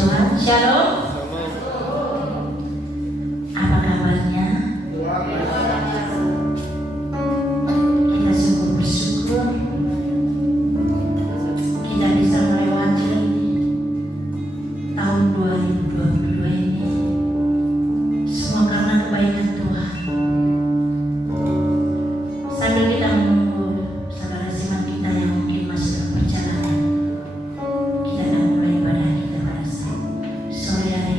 Tuhan, shalom. Apa kabarnya? Kita sungguh bersyukur kita bisa melewati tahun 2022 ini. Semua karena kebaikan Tuhan. Sambil kita menunggu saudara simak kita yang mungkin masih dalam perjalanan, kita akan mulai ibadah kita pada sore hari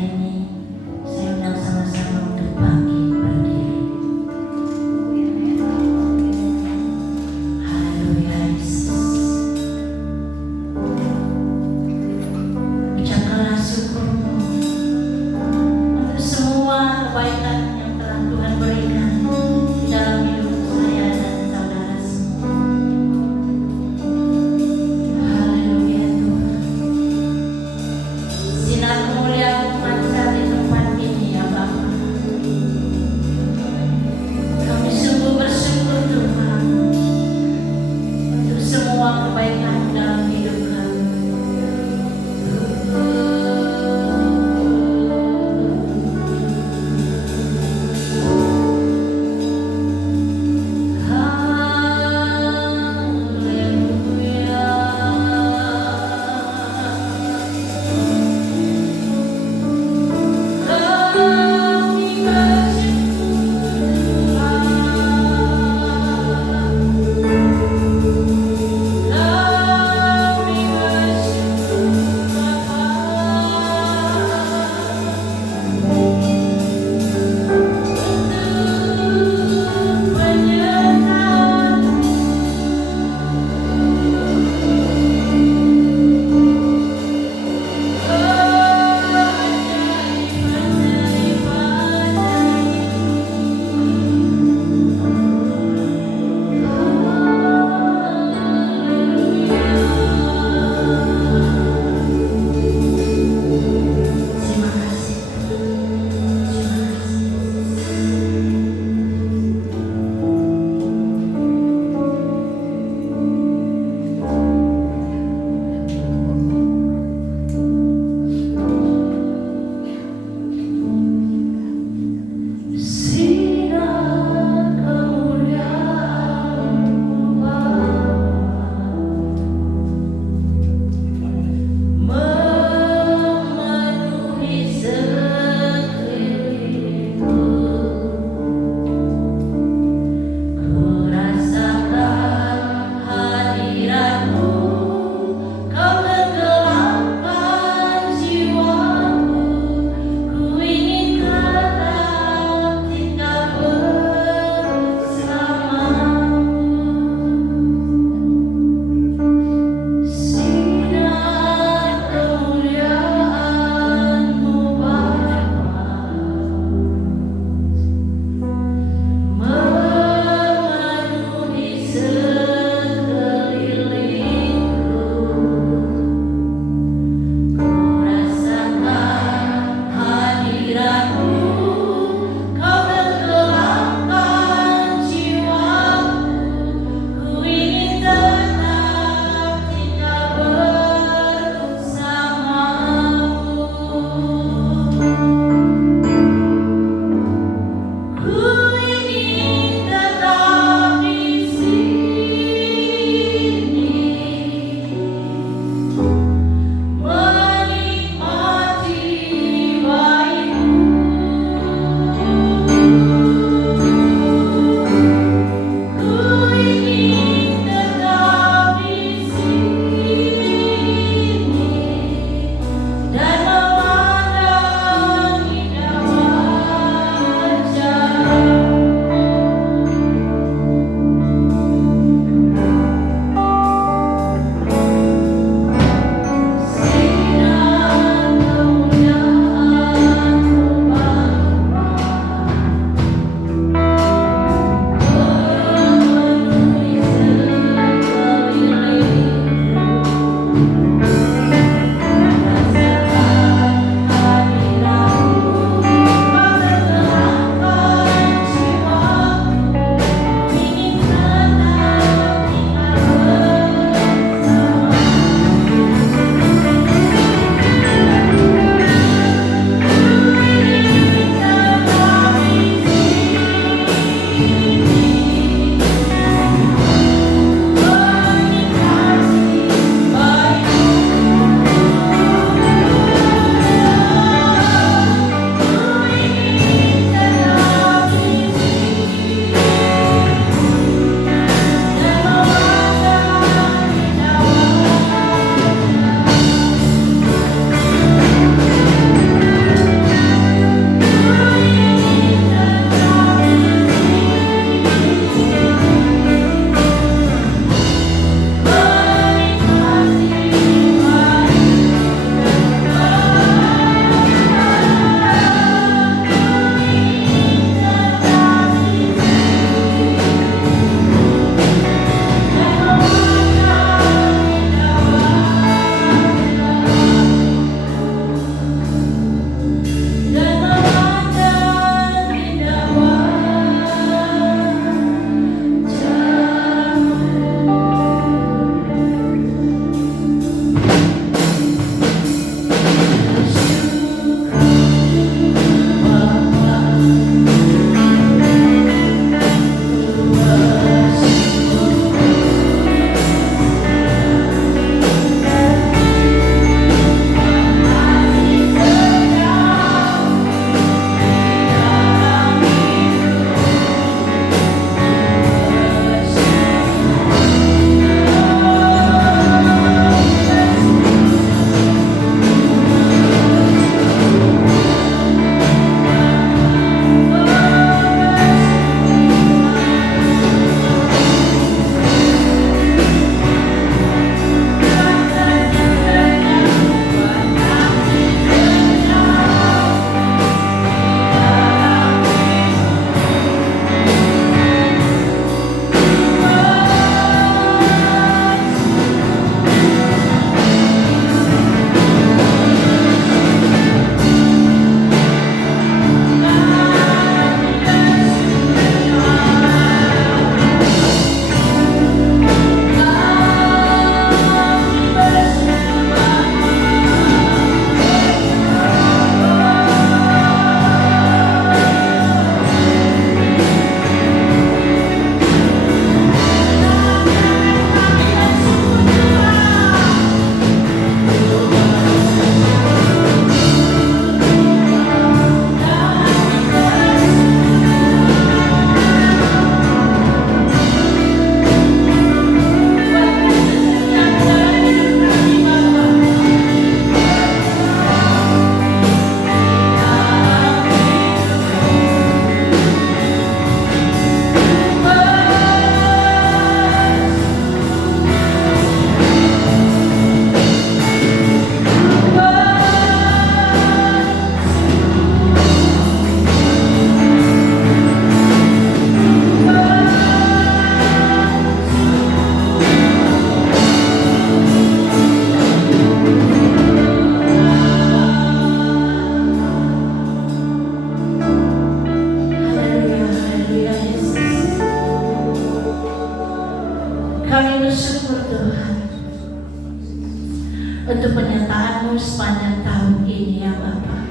Tuhan sepanjang tahun ini ya Bapa.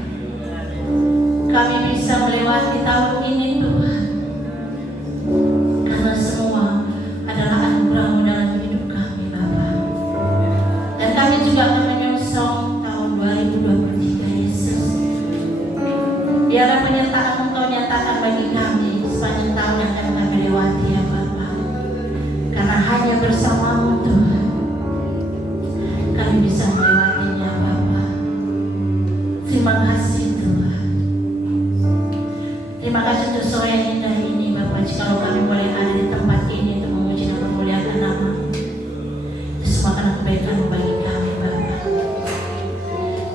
Kami bisa melewati tahun ini Tuhan, karena semua adalah anugerah-Mu dalam hidup kami Bapa. Dan kami juga akan menyongsong tahun 2023 Yesus. Biarlah penyertaan Engkau nyatakan bagi kami sepanjang tahun yang akan kami lewati ya Bapa. Karena hanya bersama-Mu Tuhan kami bisa melewatinya Bapa. Terima kasih Tuhan. Terima kasih untuk sore yang indah ini Bapa. Jikalau kami boleh ada di tempat ini untuk memuji dan memuliakan nama-Mu, itu semua karena kebaikan-Mu bagi kami Bapa.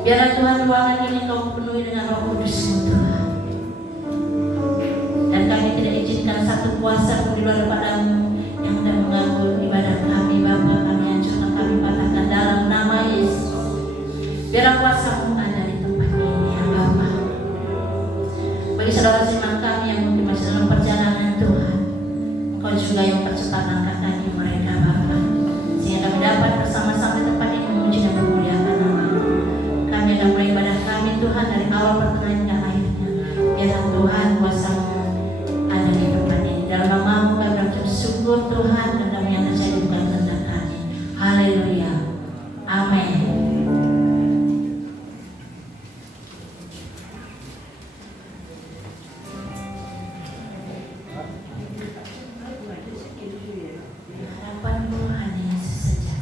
Biarlah Tuhan ruangan ini Kau penuhi dengan Roh Kudus-Mu Tuhan. Dan kami tidak izinkan satu kuasa pun di luar daripada-Mu yang hendak mengganggu ibadah kami Bapa. Kami hancurkan, kami patahkan dalam nama Yesus. Biarlah kuasa-Mu ada di tempat ini ya Bapa. Bagi saudara seiman kami yang mungkin masih dalam perjalanan Tuhan, Engkau juga yang percepat langkah kaki mereka Bapa, sehingga kami dapat bersama-sama di tempat ini memuji dan memuliakan nama-Mu. Kami akan mulai ibadah kami Tuhan dari awal pertengahan hingga akhirnya. Biarlah Tuhan kuasa-Mu ada di tempat ini. Dalam nama-Mu kami berucap syukur Tuhan, dan kami yang terjadi bukan kehendak kami. Haleluya. Amin. Harapan Tuhan Yesus saja.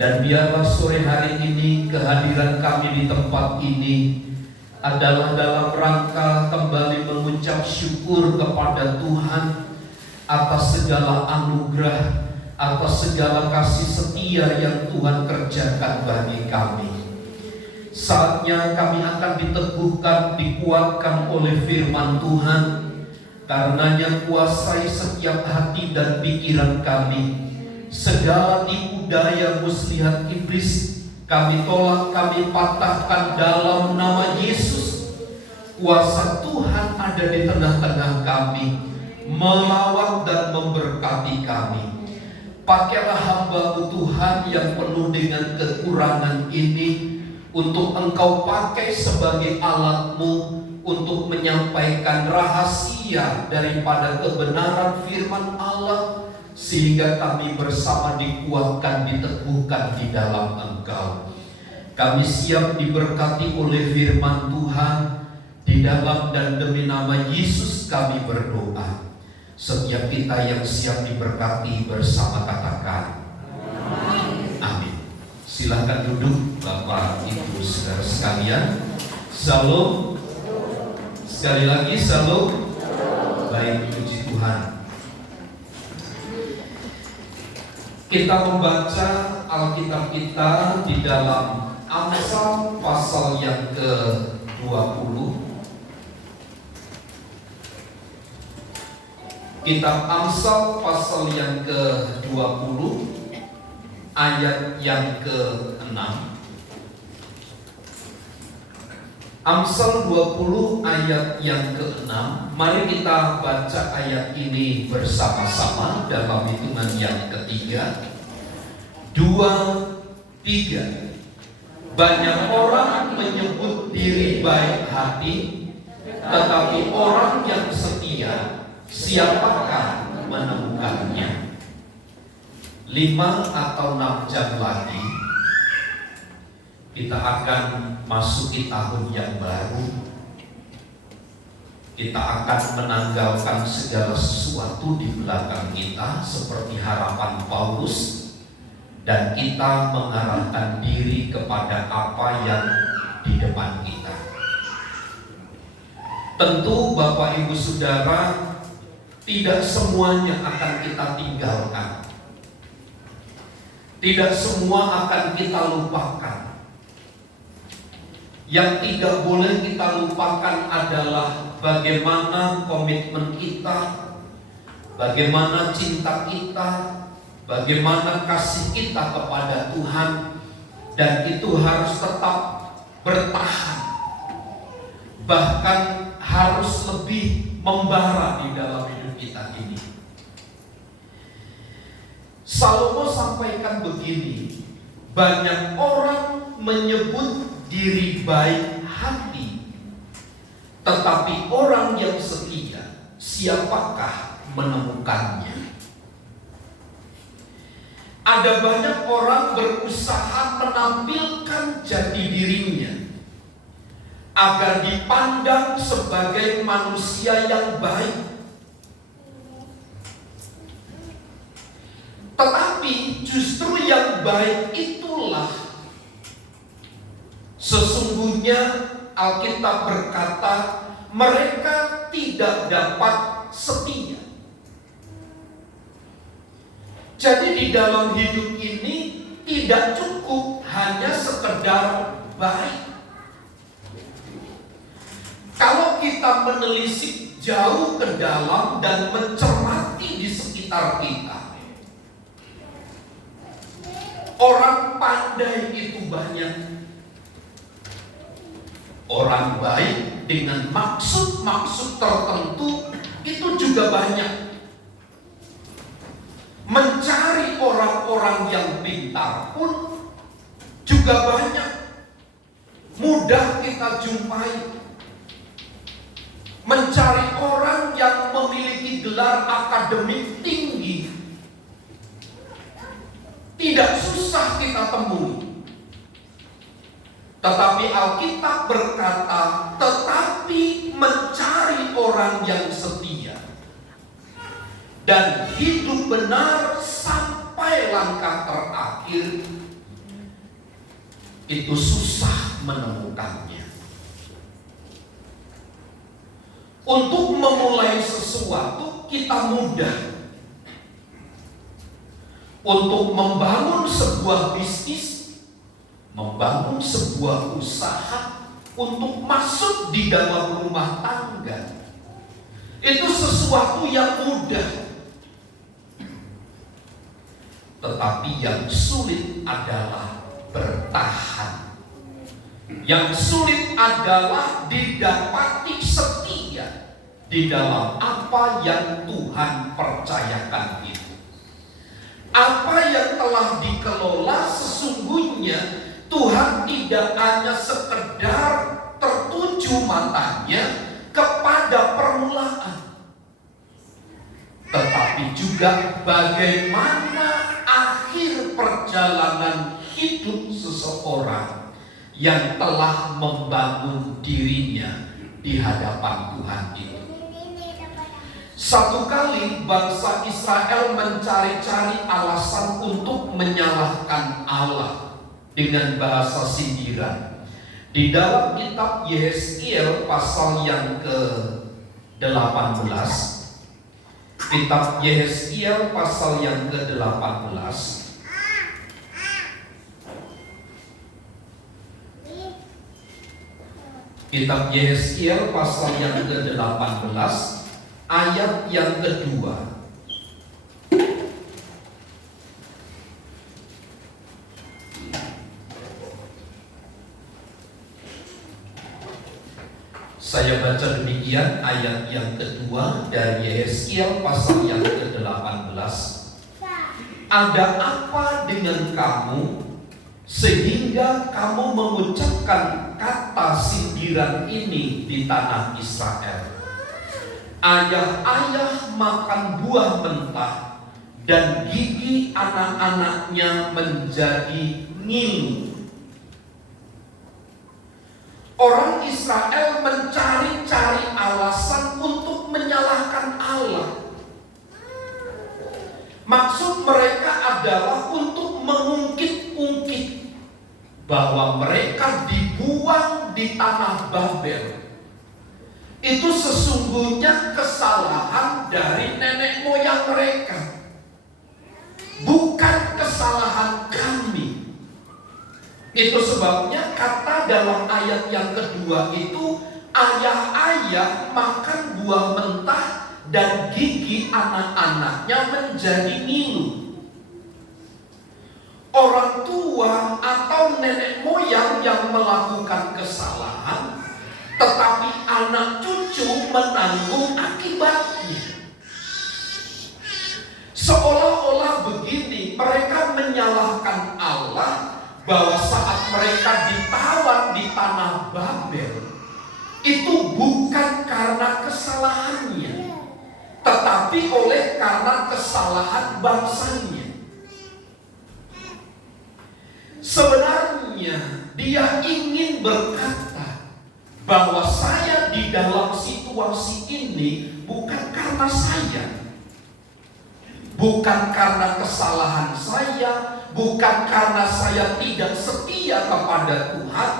Dan biarlah sore hari ini kehadiran kami di tempat ini adalah dalam rangka kembali mengucap syukur kepada Tuhan atas segala anugerah, atas segala kasih setia yang Tuhan kerjakan bagi kami. Saatnya kami akan diteguhkan, dikuatkan oleh firman Tuhan, karenanya kuasai setiap hati dan pikiran kami. Segala tipu daya muslihat iblis kami tolak, kami patahkan dalam nama Yesus. Kuasa Tuhan ada di tengah-tengah kami, melawat dan memberkati kami. Pakailah hamba-Mu Tuhan yang penuh dengan kekurangan ini untuk Engkau pakai sebagai alat-Mu untuk menyampaikan rahasia daripada kebenaran firman Allah, sehingga kami bersama dikuatkan, diteguhkan di dalam Engkau. Kami siap diberkati oleh firman Tuhan. Di dalam dan demi nama Yesus kami berdoa. Setiap kita yang siap diberkati bersama katakan amin. Silahkan duduk Bapak Ibu Saudara sekalian. Shalom. Sekali lagi shalom. Baik, puji Tuhan. Kita membaca Alkitab kita di dalam Amsal pasal yang ke-20. Kitab Amsal pasal yang ke-20 ayat yang ke-6. Amsal 20 ayat yang ke-6. Mari kita baca ayat ini bersama-sama dalam hitungan yang ketiga. 2, 3. Banyak orang menyebut diri baik hati, tetapi orang yang setia, siapakah menemukannya? 5 atau 6 jam lagi kita akan masuki tahun yang baru. Kita akan menanggalkan segala sesuatu di belakang kita seperti harapan Paulus, dan kita mengarahkan diri kepada apa yang di depan kita. Tentu Bapak Ibu Saudara, tidak semuanya akan kita tinggalkan. Tidak semua akan kita lupakan. Yang tidak boleh kita lupakan adalah bagaimana komitmen kita, bagaimana cinta kita, bagaimana kasih kita kepada Tuhan. Dan itu harus tetap bertahan, bahkan harus lebih membara di dalam hidup kita ini. Salomo sampaikan begini, banyak orang menyebut diri baik hati, tetapi orang yang setia, siapakah menemukannya? Ada banyak orang berusaha menampilkan jati dirinya agar dipandang sebagai manusia yang baik. Tetapi justru yang baik itulah sesungguhnya Alkitab berkata mereka tidak dapat setia. Jadi di dalam hidup ini tidak cukup hanya sekedar baik. Kalau kita menelisik jauh ke dalam dan mencermati di sekitar kita, orang pandai itu banyak. Orang baik dengan maksud-maksud tertentu itu juga banyak. Mencari orang-orang yang pintar pun juga banyak. Mudah kita jumpai. Mencari orang yang memiliki gelar akademik tinggi tidak susah kita temui. Tetapi Alkitab berkata, tetapi mencari orang yang setia dan hidup benar sampai langkah terakhir, itu susah menemukannya. Untuk memulai sesuatu kita mudah. Untuk membangun sebuah bisnis, membangun sebuah usaha, untuk masuk di dalam rumah tangga, itu sesuatu yang mudah. Tetapi yang sulit adalah bertahan. Yang sulit adalah didapati setia di dalam apa yang Tuhan percayakan itu. Apa yang telah dikelola sesungguhnya Tuhan tidak hanya sekedar tertuju matanya kepada permulaan, tetapi juga bagaimana akhir perjalanan hidup seseorang yang telah membangun dirinya di hadapan Tuhan itu. Satu kali bangsa Israel mencari-cari alasan untuk menyalahkan Allah dengan bahasa sindiran. Di dalam kitab Yehezkiel pasal yang ke-18, kitab Yehezkiel pasal yang ke-18, kitab Yehezkiel pasal yang ke-18 ayat yang kedua. Saya baca demikian ayat yang kedua dari Yehezkiel pasal yang ke-18. Ada apa dengan kamu sehingga kamu mengucapkan kata sindiran ini di tanah Israel? Ayah-ayah makan buah mentah dan gigi anak-anaknya menjadi ngilu. Orang Israel mencari-cari alasan untuk menyalahkan Allah. Maksud mereka adalah untuk mengungkit-ungkit bahwa mereka dibuang di tanah Babel. Itu sesungguhnya kesalahan dari nenek moyang mereka, bukan kesalahan kami. Itu sebabnya kata dalam ayat yang kedua itu, ayah-ayah makan buah mentah dan gigi anak-anaknya menjadi ngilu. Orang tua atau nenek moyang yang melakukan kesalahan, tetapi anak cucu menanggung akibatnya. Seolah-olah begini, mereka menyalahkan Allah bahwa saat mereka ditawan di tanah Babel, itu bukan karena kesalahannya, tetapi oleh karena kesalahan bangsanya. Sebenarnya dia ingin berkata bahwa saya di dalam situasi ini bukan karena saya, bukan karena kesalahan saya, bukan karena saya tidak setia kepada Tuhan,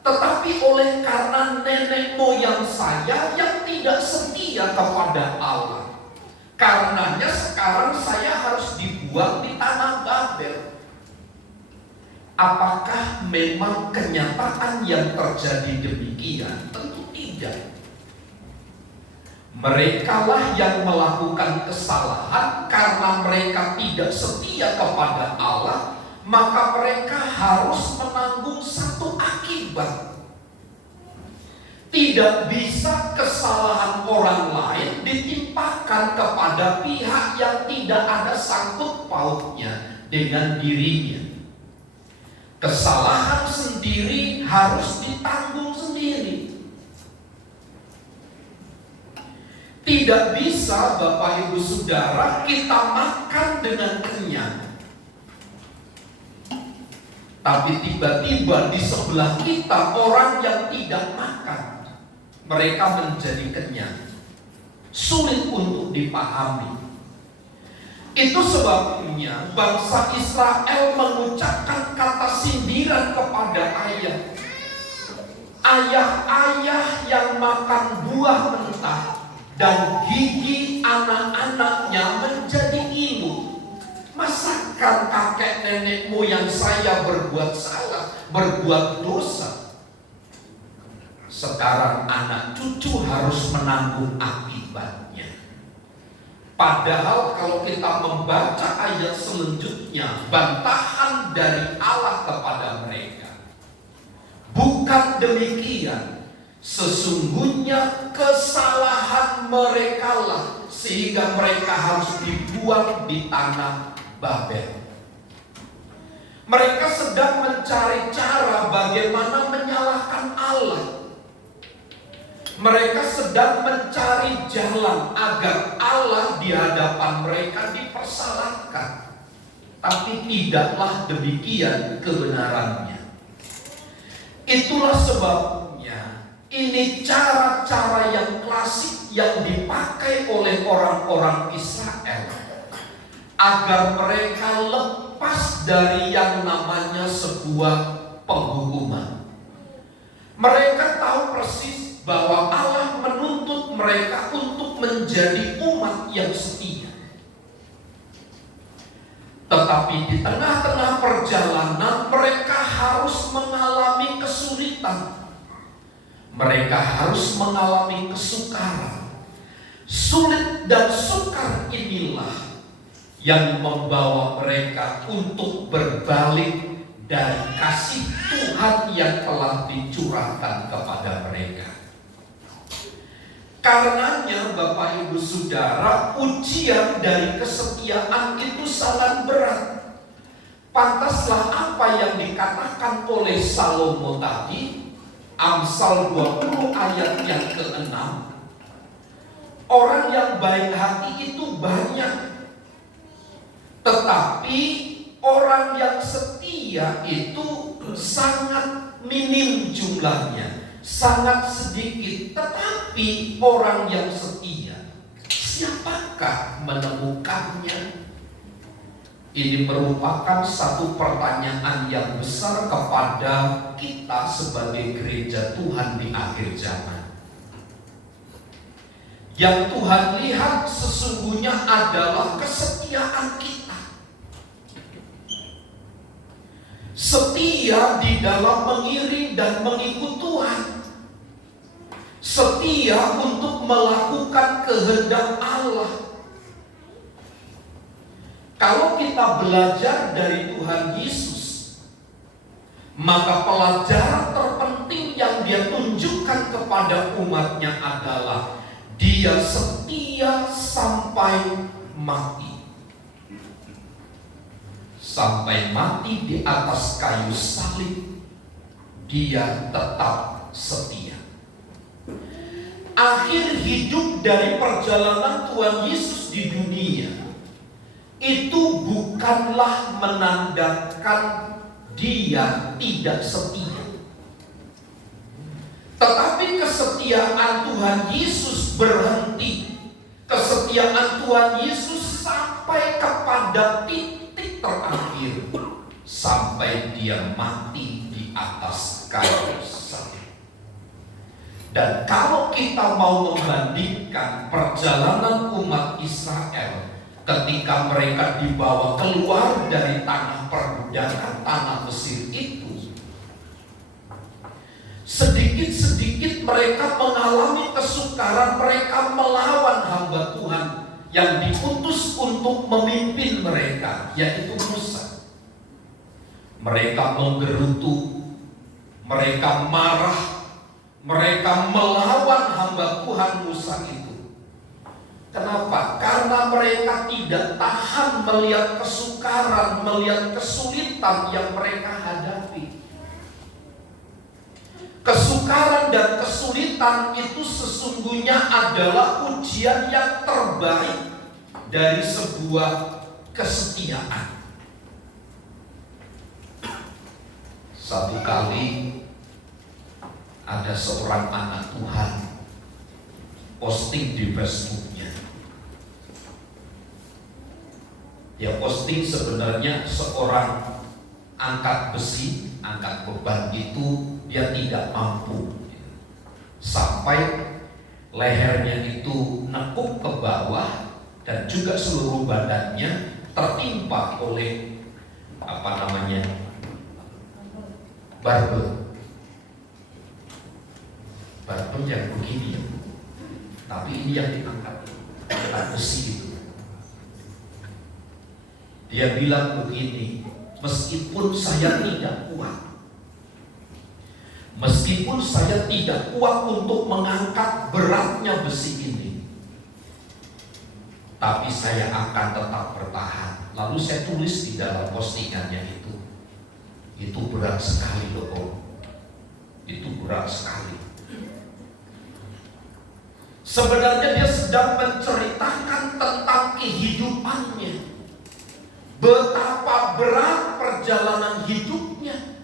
tetapi oleh karena nenek moyang saya yang tidak setia kepada Allah. Karenanya sekarang saya harus dibuang di tanah Babel. Apakah memang kenyataan yang terjadi demikian? Tentu tidak. Merekalah yang melakukan kesalahan karena mereka tidak setia kepada Allah, maka mereka harus menanggung satu akibat. Tidak bisa kesalahan orang lain ditimpakan kepada pihak yang tidak ada sangkut pautnya dengan dirinya. Kesalahan sendiri harus ditanggung sendiri. Tidak bisa Bapak Ibu Saudara kita makan dengan kenyang, tapi tiba-tiba di sebelah kita orang yang tidak makan, mereka menjadi kenyang. Sulit untuk dipahami. Itu sebabnya bangsa Israel mengucapkan kata sindiran kepada ayah-ayah yang makan buah mentah dan gigi anak-anaknya menjadi inu. Masakan kakek nenek moyang saya berbuat salah, berbuat dosa, sekarang anak cucu harus menanggung akibatnya. Padahal kalau kita membaca ayat selanjutnya, bantahan dari Allah kepada mereka, bukan demikian, sesungguhnya kesalahan merekalah sehingga mereka harus dibuang di tanah Babel. Mereka sedang mencari cara bagaimana menyalahkan Allah. Mereka sedang mencari jalan agar Allah di hadapan mereka dipersalahkan. Tapi tidaklah demikian kebenarannya. Itulah sebabnya ini cara-cara yang klasik yang dipakai oleh orang-orang Israel agar mereka lepas dari yang namanya sebuah penghukuman. Mereka tahu persis bahwa Allah menuntut mereka untuk menjadi umat yang setia. Tetapi di tengah-tengah perjalanan mereka harus mengalami kesulitan. Mereka harus mengalami kesukaran. Sulit dan sukar inilah yang membawa mereka untuk berbalik dari kasih Tuhan yang telah dicurahkan kepada mereka. Karenanya Bapak Ibu Saudara, ujian dari kesetiaan itu sangat berat. Pantaslah apa yang dikatakan oleh Salomo tadi, Amsal 20 ayat yang ke-6. Orang yang baik hati itu banyak, tetapi orang yang setia itu sangat minim jumlahnya, sangat sedikit. Tetapi orang yang setia, siapakah menemukannya? Ini merupakan satu pertanyaan yang besar kepada kita sebagai gereja Tuhan di akhir zaman. Yang Tuhan lihat sesungguhnya adalah kesetiaan kita. Setia di dalam mengiring dan mengikut Tuhan. Setia untuk melakukan kehendak Allah. Kalau kita belajar dari Tuhan Yesus, maka pelajaran terpenting yang Dia tunjukkan kepada umatnya adalah Dia setia sampai mati. Sampai mati di atas kayu salib, Dia tetap setia. Akhir hidup dari perjalanan Tuhan Yesus di dunia itu bukanlah menandakan Dia tidak setia, tetapi kesetiaan Tuhan Yesus berhenti. Kesetiaan Tuhan Yesus sampai kepada titik terakhir, sampai Dia mati di atas kayu salib. Dan kalau kita mau membandingkan perjalanan umat Israel ketika mereka dibawa keluar dari tanah perbudakan, tanah Mesir itu, sedikit-sedikit mereka mengalami kesukaran. Mereka melawan hamba Tuhan yang diutus untuk memimpin mereka, yaitu Musa. Mereka menggerutu, mereka marah, mereka melawan hamba Tuhan Musa itu. Kenapa? Karena mereka tidak tahan melihat kesukaran, melihat kesulitan yang mereka hadapi. Kesukaran dan kesulitan itu sesungguhnya adalah ujian yang terbaik dari sebuah kesetiaan. Satu kali ada seorang anak Tuhan posting di Facebooknya. Dia posting sebenarnya seorang angkat besi, angkat beban itu dia tidak mampu. Sampai lehernya itu nekuk ke bawah dan juga seluruh badannya tertimpa oleh barbel. Barbel yang begini, tapi ini yang diangkat besi itu. Dia bilang begini, meskipun saya tidak kuat untuk mengangkat beratnya besi ini, tapi saya akan tetap bertahan. Lalu saya tulis di dalam postingannya itu berat sekali loh Om. Itu berat sekali. Sebenarnya dia sedang menceritakan tentang kehidupannya, betapa berat perjalanan hidupnya,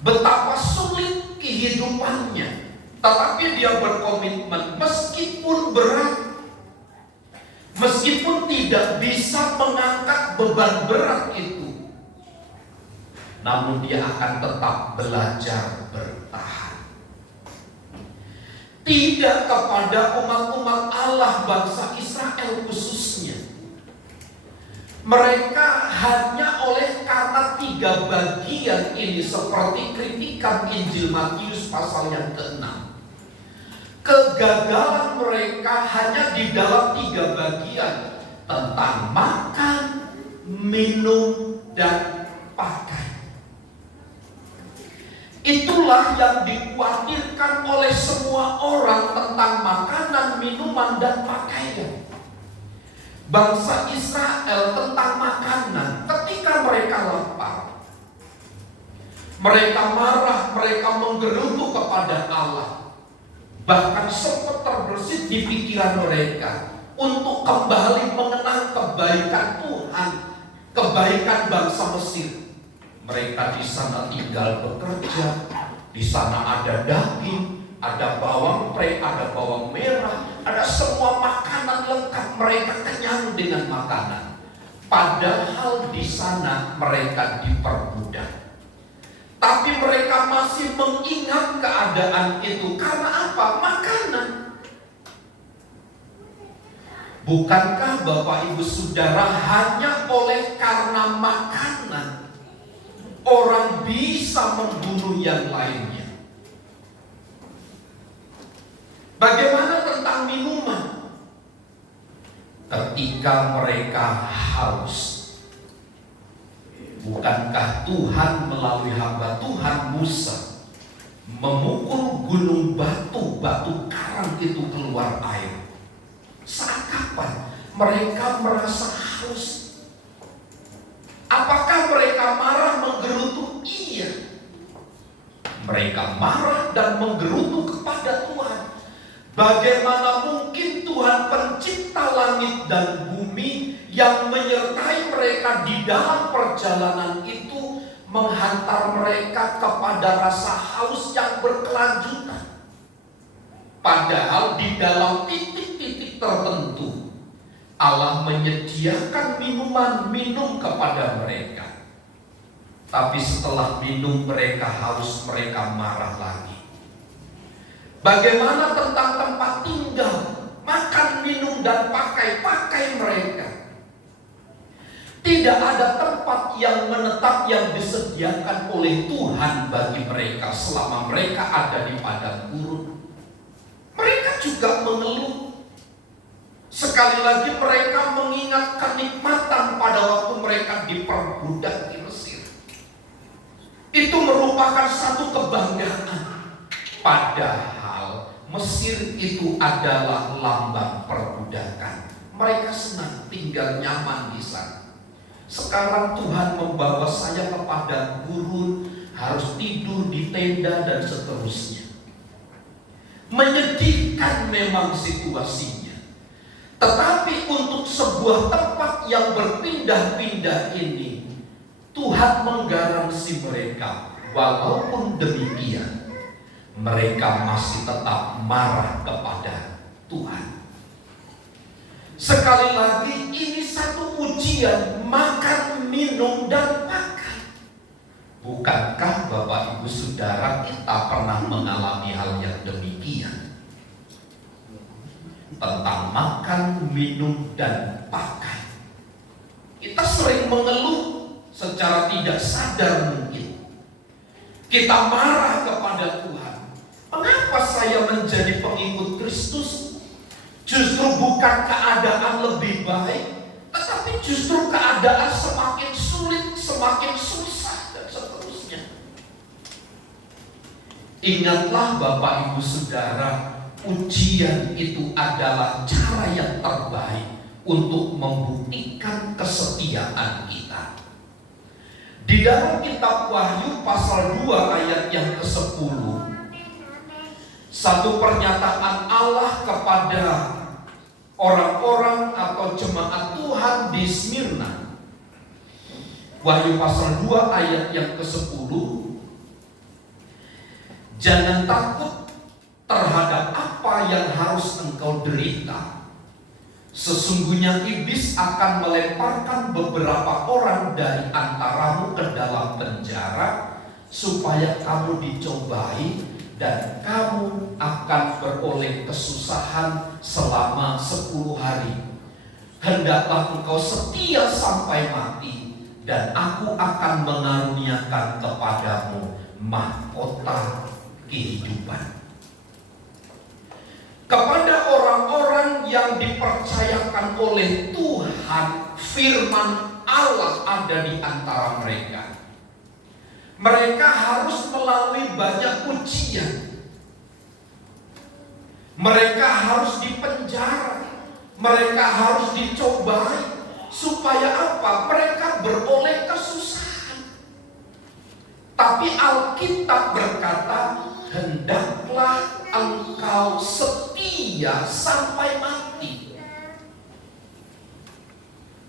betapa sulit kehidupannya, tetapi dia berkomitmen meskipun berat, meskipun tidak bisa mengangkat beban berat itu, namun dia akan tetap belajar bertahan. Tidak kepada umat-umat Allah bangsa Israel khususnya. Mereka hanya oleh karena 3 bagian ini, seperti kritikan Injil Matius pasal yang ke-6. Kegagalan mereka hanya di dalam 3 bagian, tentang makan, minum, dan pakai. Itulah yang dikhawatirkan oleh semua orang tentang makanan, minuman, dan pakaian. Bangsa Israel tentang makanan, ketika mereka lapar, mereka marah, mereka menggerutu kepada Allah. Bahkan sempat terbersit di pikiran mereka untuk kembali mengenang kebaikan Tuhan, kebaikan bangsa Mesir. Mereka di sana tinggal bekerja, di sana ada daging, ada bawang pre, ada bawang merah, ada semua makanan lengkap, mereka kenyang dengan makanan. Padahal di sana mereka diperbudak. Tapi mereka masih mengingat keadaan itu. Karena apa? Makanan. Bukankah Bapak Ibu Saudara hanya oleh karena makanan orang bisa membunuh yang lainnya? Bagaimana tentang minuman? Ketika mereka haus, bukankah Tuhan melalui hamba Tuhan Musa memukul gunung batu karang itu keluar air? Saat kapan mereka merasa haus? Apakah mereka marah menggerutu? Iya. Mereka marah dan menggerutu kepada Tuhan. Bagaimana mungkin Tuhan pencipta langit dan bumi yang menyertai mereka di dalam perjalanan itu menghantar mereka kepada rasa haus yang berkelanjutan? Padahal di dalam titik-titik tertentu Allah menyediakan minum kepada mereka. Tapi setelah minum mereka haus, mereka marah lagi. Bagaimana tentang tempat tinggal, makan, minum, dan pakai mereka? Tidak ada tempat yang menetap yang disediakan oleh Tuhan bagi mereka selama mereka ada di padang gurun. Mereka juga mengeluh. Sekali lagi mereka mengingat kenikmatan pada waktu mereka diperbudak di Mesir. Itu merupakan satu kebanggaan. Padahal Mesir itu adalah lambang perbudakan. Mereka senang tinggal nyaman di sana. Sekarang Tuhan membawa saya ke padang gurun, harus tidur di tenda dan seterusnya. Menyedihkan memang situasinya. Tetapi untuk sebuah tempat yang berpindah-pindah ini, Tuhan menggaransi mereka, walaupun demikian, mereka masih tetap marah kepada Tuhan. Sekali lagi, ini satu ujian makan, minum, dan pakai. Bukankah Bapak Ibu Saudara kita pernah mengalami hal yang demikian? Tentang makan, minum, dan pakai. Kita sering mengeluh secara tidak sadar mungkin. Kita marah kepada Tuhan. Mengapa saya menjadi pengikut Kristus? Justru bukan keadaan lebih baik, tetapi justru keadaan semakin sulit, semakin susah, dan seterusnya. Ingatlah Bapak Ibu Saudara, ujian itu adalah cara yang terbaik untuk membuktikan kesetiaan kita. Di dalam kitab Wahyu pasal 2 ayat yang ke-10, satu pernyataan Allah kepada orang-orang atau jemaat Tuhan di Smyrna. Wahyu pasal 2 ayat yang ke-10. Jangan takut terhadap apa yang harus engkau derita. Sesungguhnya iblis akan melemparkan beberapa orang dari antaramu ke dalam penjara, supaya kamu dicobai dan kamu akan beroleh kesusahan selama 10 hari. Hendaklah engkau setia sampai mati, dan aku akan mengaruniakan kepadamu mahkota kehidupan. Kepada orang-orang yang dipercayakan oleh Tuhan, firman Allah ada di antara mereka. Mereka harus melalui banyak ujian. Mereka harus dipenjara. Mereka harus dicobai. Supaya apa? Mereka beroleh kesusahan. Tapi Alkitab berkata, hendaklah engkau setia sampai mati,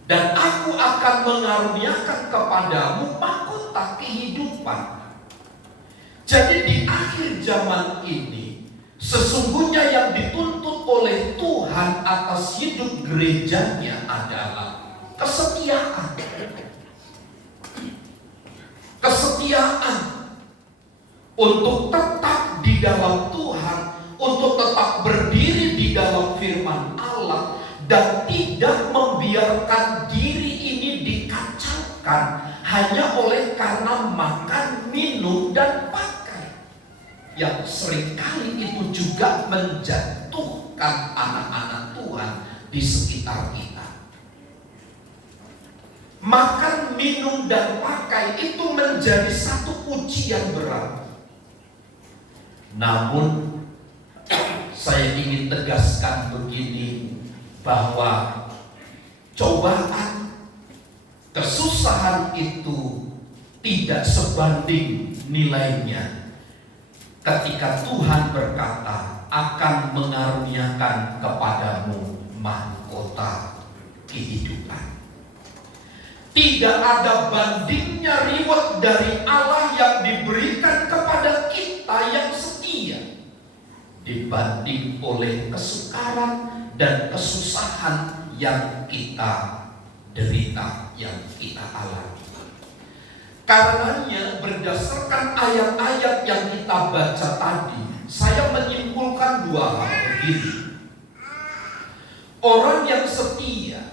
dan aku akan mengaruniakan kepadamu mahkota kehidupan. Jadi di akhir zaman ini, sesungguhnya yang dituntut oleh Tuhan atas hidup gerejanya adalah kesetiaan. Kesetiaan untuk tetap di dalam Tuhan, untuk tetap berdiri di dalam firman Allah, dan tidak membiarkan diri ini dikacaukan hanya oleh karena makan, minum, dan pakai, yang seringkali itu juga menjatuhkan anak-anak Tuhan di sekitar kita. Makan, minum, dan pakai itu menjadi satu ujian berat. Namun saya ingin tegaskan begini, bahwa cobaan, kesusahan itu tidak sebanding nilainya ketika Tuhan berkata akan mengaruniakan kepadamu mahkota kehidupan. Tidak ada bandingnya reward dari Allah yang diberikan kepada kita yang setia dibanding oleh kesukaran dan kesusahan yang kita derita, yang kita alami. Karenanya berdasarkan ayat-ayat yang kita baca tadi, saya menyimpulkan dua hal begini. Orang yang setia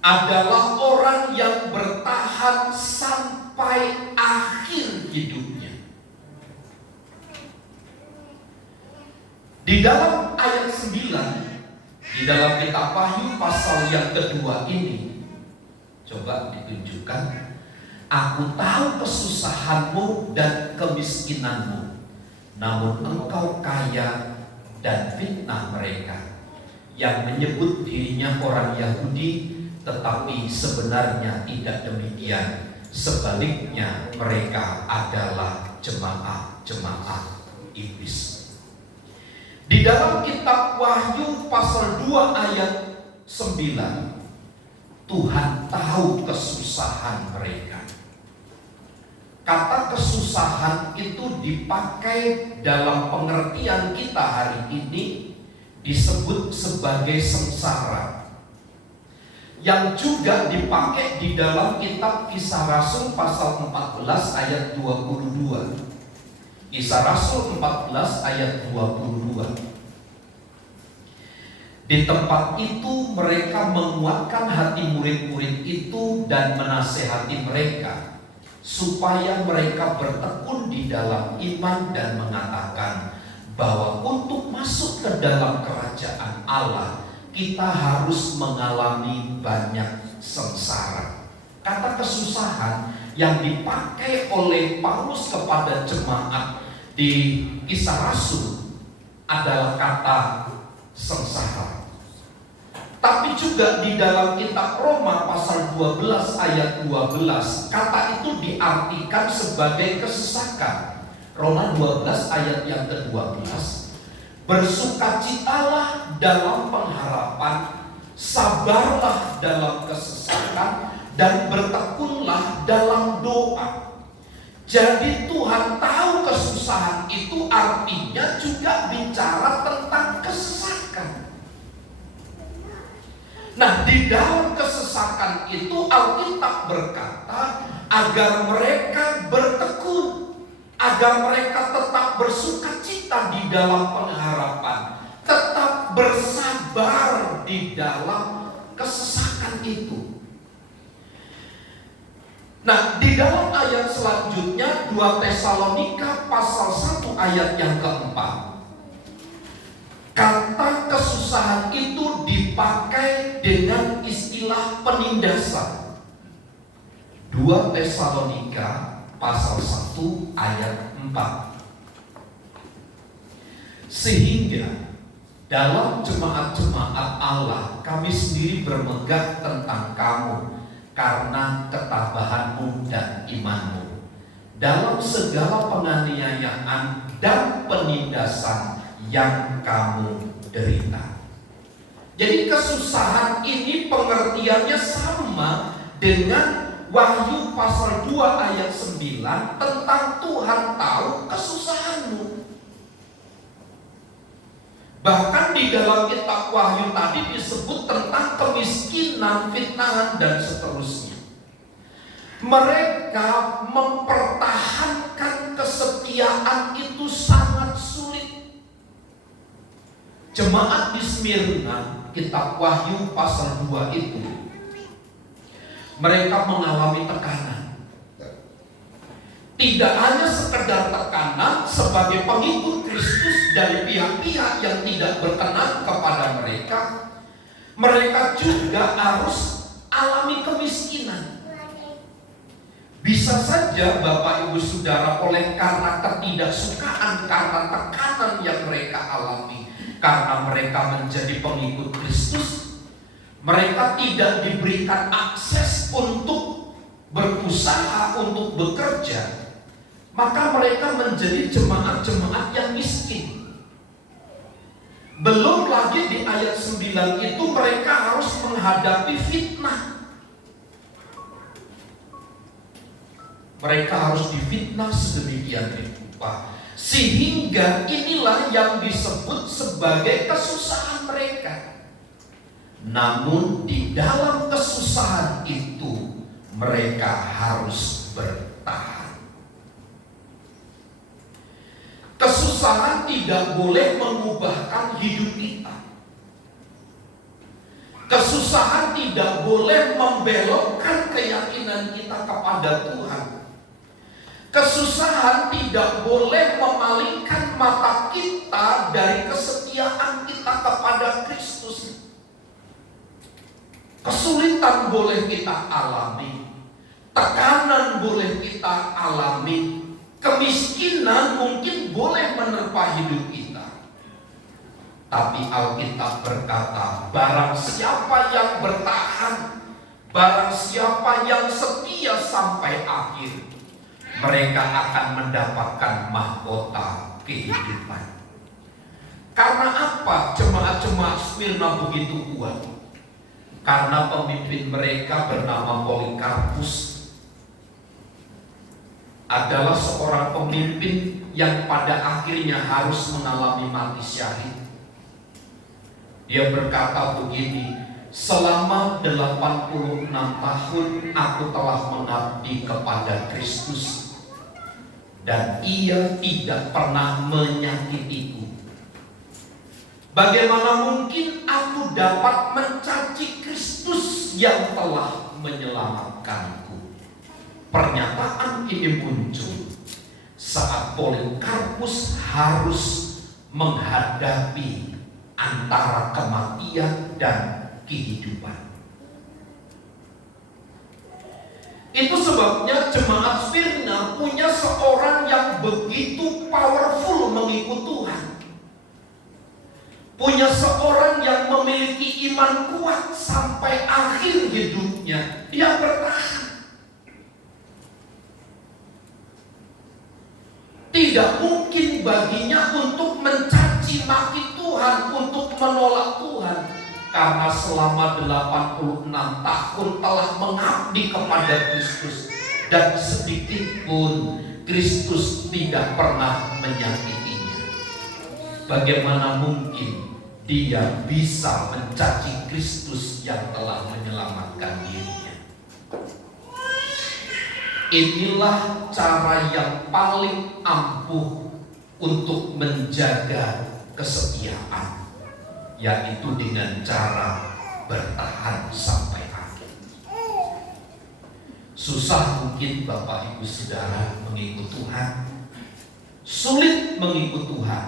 adalah orang yang bertahan sampai akhir hidupnya. Di dalam ayat 9 di dalam kitab Wahyu pasal yang kedua ini, coba ditunjukkan, aku tahu kesusahanmu dan kemiskinanmu, namun engkau kaya, dan fitnah mereka yang menyebut dirinya orang Yahudi, tetapi sebenarnya tidak demikian. Sebaliknya mereka adalah jemaat-jemaat iblis. Di dalam kitab Wahyu pasal 2 ayat 9, Tuhan tahu kesusahan mereka. Kata kesusahan itu dipakai dalam pengertian kita hari ini disebut sebagai sengsara, yang juga dipakai di dalam kitab Kisah Rasul pasal 14 ayat 22. Kisah Rasul 14 ayat 22. Di tempat itu mereka menguatkan hati murid-murid itu dan menasehati mereka supaya mereka bertekun di dalam iman dan mengatakan bahwa untuk masuk ke dalam kerajaan Allah kita harus mengalami banyak sengsara. Kata kesusahan yang dipakai oleh Paulus kepada jemaat di Kisah Rasul adalah kata sengsara. Tapi juga di dalam kitab Roma pasal 12 ayat 12, kata itu diartikan sebagai kesesakan. Roma 12 ayat yang ke-12, bersukacitalah dalam pengharapan, sabarlah dalam kesesakan, dan bertekunlah dalam doa. Jadi Tuhan tahu kesusahan itu artinya juga bicara tentang kesesakan. Nah, di dalam kesesakan itu Alkitab berkata agar mereka bertekun, agar mereka tetap bersukacita di dalam pengharapan, tetap bersabar di dalam kesesakan itu. Nah, di dalam ayat selanjutnya 2 Tesalonika pasal 1 ayat yang keempat, kata kesusahan itu dipakai dengan istilah penindasan. 2 Tesalonika pasal 1 ayat 4. Sehingga dalam jemaat-jemaat Allah kami sendiri bermegah tentang kamu karena ketabahanmu dan imanmu dalam segala penganiayaan dan penindasan yang kamu derita. Jadi kesusahan ini pengertiannya sama dengan Wahyu pasal 2 ayat 9 tentang Tuhan tahu kesusahanmu. Bahkan di dalam kitab Wahyu tadi disebut tentang kemiskinan, fitnahan, dan seterusnya. Mereka mempertahankan kesetiaan itu sangat sulit. Jemaat di Smyrna, kitab Wahyu pasal 2 itu, mereka mengalami tekanan. Tidak hanya sekedar tekanan sebagai pengikut Kristus dari pihak-pihak yang tidak berkenan kepada mereka, mereka juga harus alami kemiskinan. Bisa saja Bapak Ibu Saudara oleh karena ketidaksukaan, karena tekanan yang mereka alami, karena mereka menjadi pengikut Kristus, mereka tidak diberikan akses untuk berusaha, untuk bekerja. Maka mereka menjadi jemaat-jemaat yang miskin. Belum lagi di ayat 9 itu mereka harus menghadapi fitnah. Mereka harus difitnah sedemikian rupa, sehingga inilah yang disebut sebagai kesusahan mereka. Namun di dalam kesusahan itu mereka harus bertahan. Kesusahan tidak boleh mengubahkan hidup kita. Kesusahan tidak boleh membelokkan keyakinan kita kepada Tuhan. Kesusahan tidak boleh memalingkan mata kita dari kesetiaan kita kepada Kristus. Kesulitan boleh kita alami, tekanan boleh kita alami, kemiskinan mungkin boleh menerpa hidup kita. Tapi Alkitab berkata, barang siapa yang bertahan, barang siapa yang setia sampai akhir, mereka akan mendapatkan mahkota kehidupan. Karena apa jemaat-jemaat Smyrna begitu kuat? Karena pemimpin mereka bernama Polikarpus adalah seorang pemimpin yang pada akhirnya harus mengalami mati syahid. Dia berkata begini, selama 86 tahun aku telah mengabdi kepada Kristus, dan Ia tidak pernah menyakitiku. Bagaimana mungkin aku dapat mencaci Kristus yang telah menyelamatkanku? Pernyataan ini muncul saat Polikarpus harus menghadapi antara kematian dan kehidupan. Itu sebabnya jemaat Smyrna punya seorang yang begitu powerful mengikut Tuhan. Punya seorang yang memiliki iman kuat sampai akhir hidupnya. Dia bertahan. Tidak mungkin baginya untuk mencaci maki Tuhan, untuk menolak Tuhan. Karena selama 86 tahun telah mengabdi kepada Kristus, dan sedikit pun Kristus tidak pernah menyakitinya. Bagaimana mungkin dia bisa mencaci Kristus yang telah menyelamatkan dirinya? Inilah cara yang paling ampuh untuk menjaga kesetiaan, yaitu dengan cara bertahan sampai akhir. Susah mungkin Bapak Ibu Saudara mengikut Tuhan, sulit mengikut Tuhan,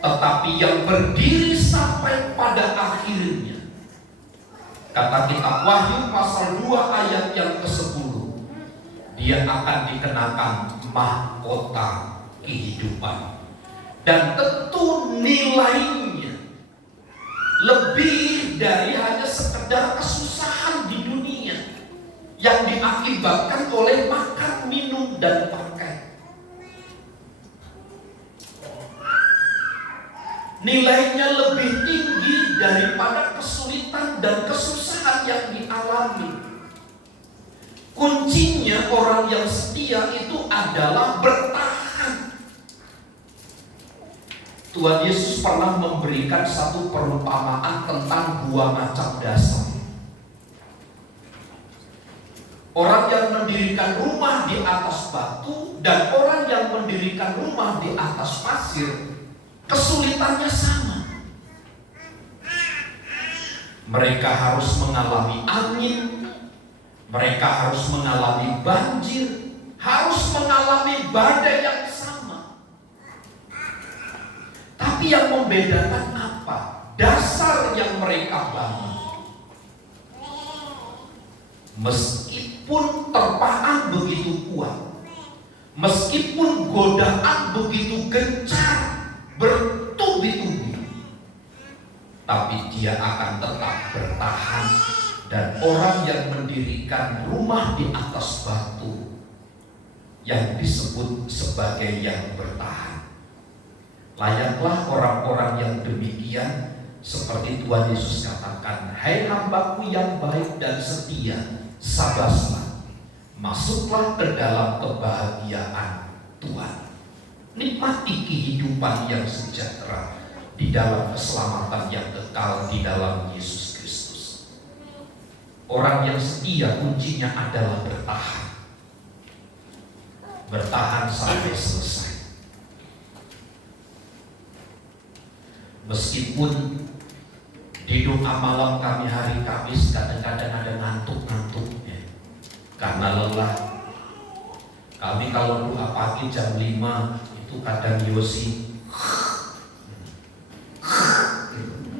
tetapi yang berdiri sampai pada akhirnya, kata kitab Wahyu pasal 2 ayat yang ke-10, dia akan dikenakan mahkota kehidupan. Dan tentu nilainya lebih dari hanya sekedar kesusahan di dunia yang diakibatkan oleh makan, minum, dan pakai. Nilainya lebih tinggi daripada kesulitan dan kesusahan yang dialami. Kuncinya orang yang setia itu adalah bertahan. Tuhan Yesus pernah memberikan satu perumpamaan tentang dua macam dasar. Orang yang mendirikan rumah di atas batu dan orang yang mendirikan rumah di atas pasir, kesulitannya sama. Mereka harus mengalami angin, mereka harus mengalami banjir, harus mengalami badai yang sama. Tapi yang membedakan apa? Dasar yang mereka bangun. Meskipun terpaan begitu kuat, meskipun godaan begitu gencar, bertubi-tubi, tapi dia akan tetap bertahan. Dan orang yang mendirikan rumah di atas batu yang disebut sebagai yang bertahan. Layaklah orang-orang yang demikian, seperti Tuhan Yesus katakan, hai hambaku yang baik dan setia, sabarlah, masuklah ke dalam kebahagiaan Tuhan. Nikmati kehidupan yang sejahtera di dalam keselamatan yang kekal di dalam Yesus Kristus. Orang yang setia kuncinya adalah bertahan. Bertahan sampai selesai. Meskipun di doa malam kami hari Kamis kadang-kadang ada ngantuk-ngantuknya karena lelah. Kami kalau doa pagi jam 5 itu kadang Yosi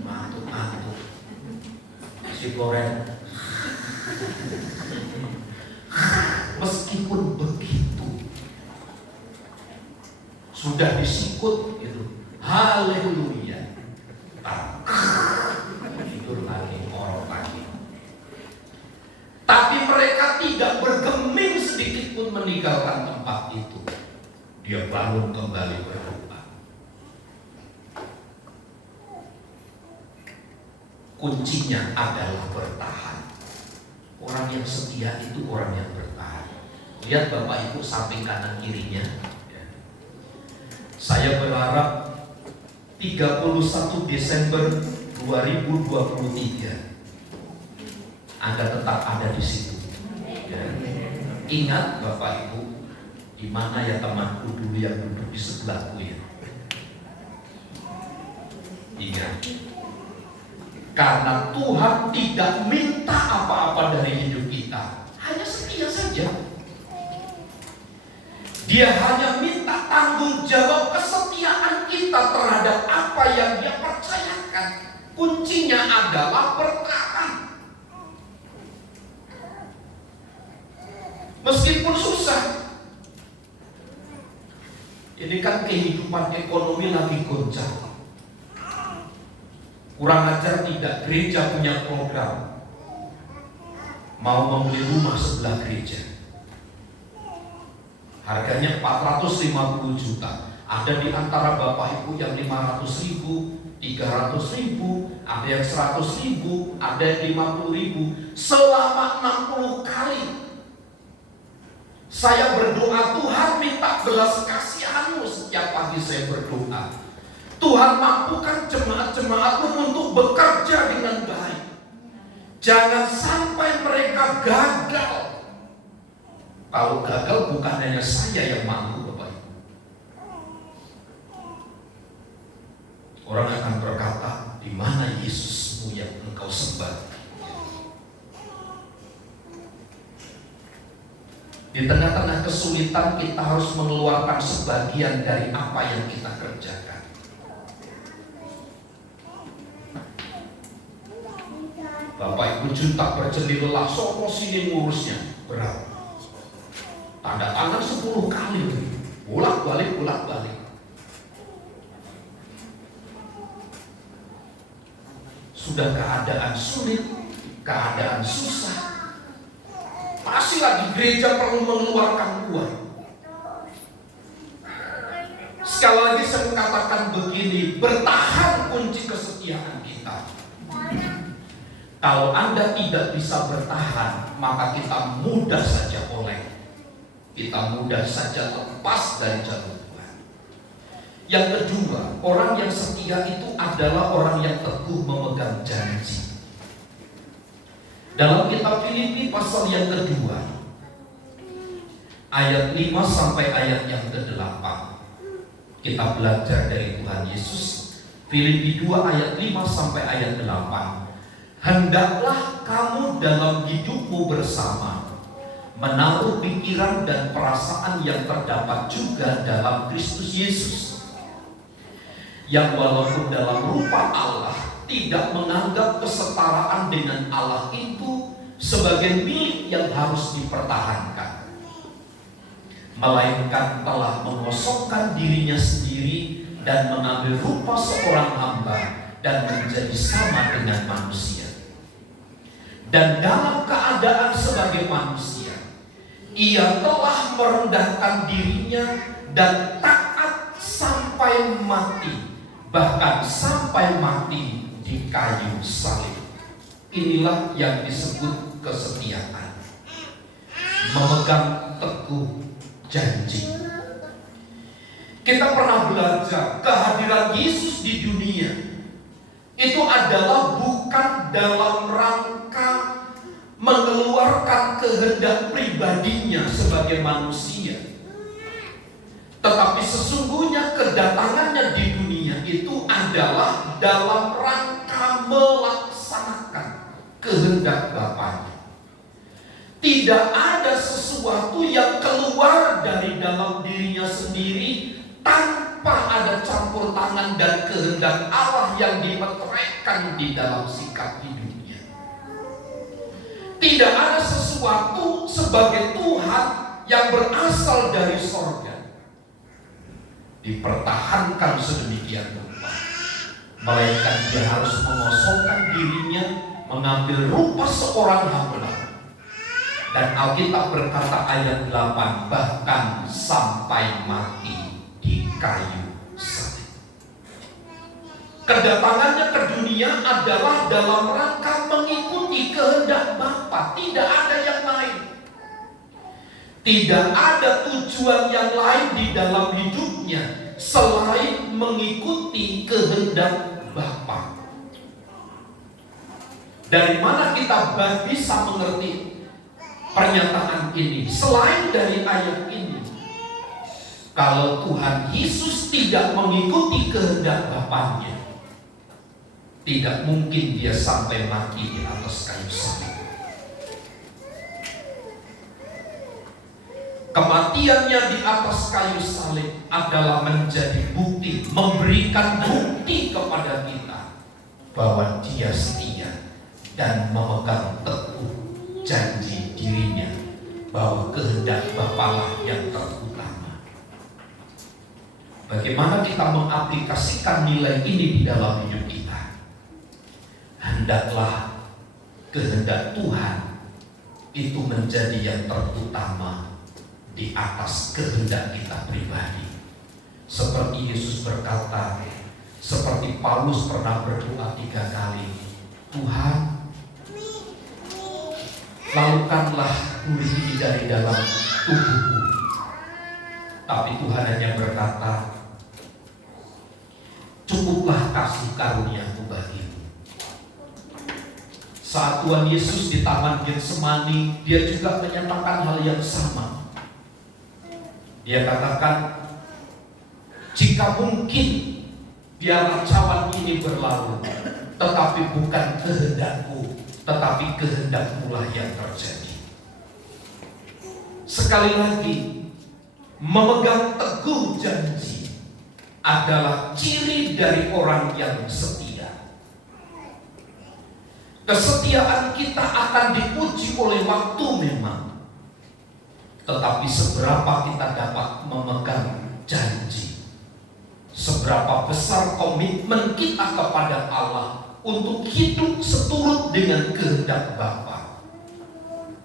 ngantuk-ngantuk. Si goreng. Meskipun begitu, sudah disikut gitu, haleluya, tidur lagi, orok lagi. Tapi mereka tidak bergeming sedikit pun meninggalkan tempat itu. Dia bangun kembali berdoa. Kuncinya adalah bertahan. Orang yang setia itu orang yang bertahan. Lihat Bapak Ibu samping kanan kirinya. Saya berharap 31 Desember 2023 Anda tetap ada di situ. Ya. Ingat Bapak Ibu, di mana ya temanku dulu yang duduk di sebelahku ya? Ingat, karena Tuhan tidak minta apa-apa dari hidup kita, hanya setia saja. Dia hanya minta tanggung jawab kesetiaan kita terhadap apa yang Dia percayakan. Kuncinya adalah bertahan. Meskipun susah. Ini kan kehidupan ekonomi lagi goncang. Kurang ajar tidak, gereja punya program mau membeli rumah sebelah gereja. Harganya 450 juta. Ada di antara Bapak Ibu yang 500.000, 300.000, ada yang 100.000, ada yang 50.000. Selama 60 kali saya berdoa, Tuhan minta belas kasihan-Mu. Setiap pagi saya berdoa, Tuhan mampukan jemaat-jemaat-Mu untuk bekerja dengan baik. Jangan sampai mereka gagal. Kalau gagal bukan hanya saya yang malu, Bapak Ibu. Orang akan berkata, di mana Yesusmu yang engkau sembah? Di tengah-tengah kesulitan kita harus mengeluarkan sebagian dari apa yang kita kerjakan. Bapak Ibu juntak berjeli lelah, sopo sini ngurusnya, berat. Tanda tangan 10 kali, bolak-balik. Sudah keadaan sulit, keadaan susah, masih lagi gereja perlu mengeluarkan uang. Sekali lagi saya katakan begini, bertahan kunci kesetiaan kita. Kalau Anda tidak bisa bertahan, maka kita mudah saja oleng. Kita mudah saja lepas dari jalur Tuhan. Yang kedua, orang yang setia itu adalah orang yang teguh memegang janji. Dalam kitab Filipi pasal yang kedua, ayat 5 sampai ayat yang ke-8, kita belajar dari Tuhan Yesus. Filipi 2 ayat 5 sampai ayat 8. Hendaklah kamu dalam hidupmu bersama menaruh pikiran dan perasaan yang terdapat juga dalam Kristus Yesus, yang walaupun dalam rupa Allah tidak menganggap kesetaraan dengan Allah itu sebagai milik yang harus dipertahankan, melainkan telah mengosongkan dirinya sendiri dan mengambil rupa seorang hamba dan menjadi sama dengan manusia. Dan dalam keadaan sebagai manusia, Ia telah merendahkan dirinya dan taat sampai mati, bahkan sampai mati di kayu salib. Inilah yang disebut kesetiaan, memegang teguh janji. Kita pernah belajar kehadiran Yesus di dunia itu adalah bukan dalam rangka mengeluarkan kehendak pribadinya sebagai manusia, tetapi sesungguhnya kedatangannya di dunia itu adalah dalam rangka melaksanakan kehendak Bapaknya. Tidak ada sesuatu yang keluar dari dalam dirinya sendiri tanpa ada campur tangan dan kehendak Allah yang dimeteraikan di dalam sikap hidupnya. Tidak ada sesuatu sebagai Tuhan yang berasal dari sorga dipertahankan sedemikian rupa, melainkan Dia harus mengosongkan dirinya, mengambil rupa seorang hamba. Dan Alkitab berkata ayat 8, bahkan sampai mati di kayu salib. Kedatangannya ke dunia adalah dalam rangka mengikuti kehendak Bapa, tidak ada yang lain. Tidak ada tujuan yang lain di dalam hidupnya selain mengikuti kehendak Bapa. Dari mana kita bisa mengerti pernyataan ini? Selain dari ayat ini, kalau Tuhan Yesus tidak mengikuti kehendak Bapaknya, tidak mungkin dia sampai mati di atas kayu salib. Kematiannya di atas kayu salib adalah menjadi bukti, memberikan bukti kepada kita bahwa dia setia dan memegang teguh janji dirinya bahwa kehendak Bapalah yang terutama. Bagaimana kita mengaplikasikan nilai ini di dalam hidup kita? Hendaklah kehendak Tuhan itu menjadi yang terutama di atas kehendak kita pribadi. Seperti Yesus berkata, seperti Paulus pernah berdoa 3 kali, Tuhan, lakukanlah duri ini dari dalam tubuhku. Tapi Tuhan hanya berkata, cukuplah kasih karuniaku bagimu. Saat Tuhan Yesus di Taman Getsemani, dia juga menyatakan hal yang sama. Dia katakan, jika mungkin biarlah cawan ini berlalu, tetapi bukan kehendakku, tetapi kehendakmu lah yang terjadi. Sekali lagi, memegang teguh janji adalah ciri dari orang yang setia. Kesetiaan kita akan diuji oleh waktu memang, tetapi seberapa kita dapat memegang janji, seberapa besar komitmen kita kepada Allah untuk hidup seturut dengan kehendak Bapa,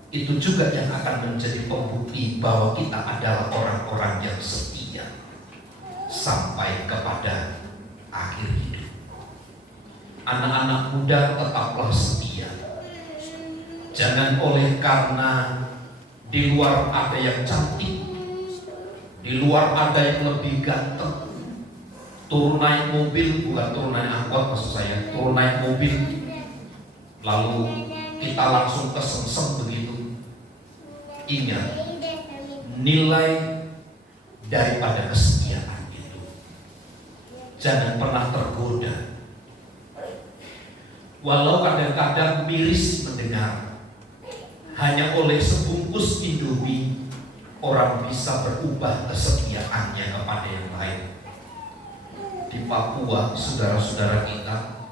itu juga yang akan menjadi pembukti bahwa kita adalah orang-orang yang setia sampai kepada akhir hidup. Anak-anak muda, tetaplah setia. Jangan oleh karena di luar ada yang cantik, di luar ada yang lebih ganteng, turun naik mobil, bukan turun naik angkot maksud saya, turun naik mobil, lalu kita langsung kesengsem begitu. Ingat, nilai daripada kesetiaan itu jangan pernah tergoda. Walau kadang-kadang miris mendengar, hanya oleh sebungkus Indomie orang bisa berubah kesetiaannya kepada yang lain. Di Papua, saudara-saudara kita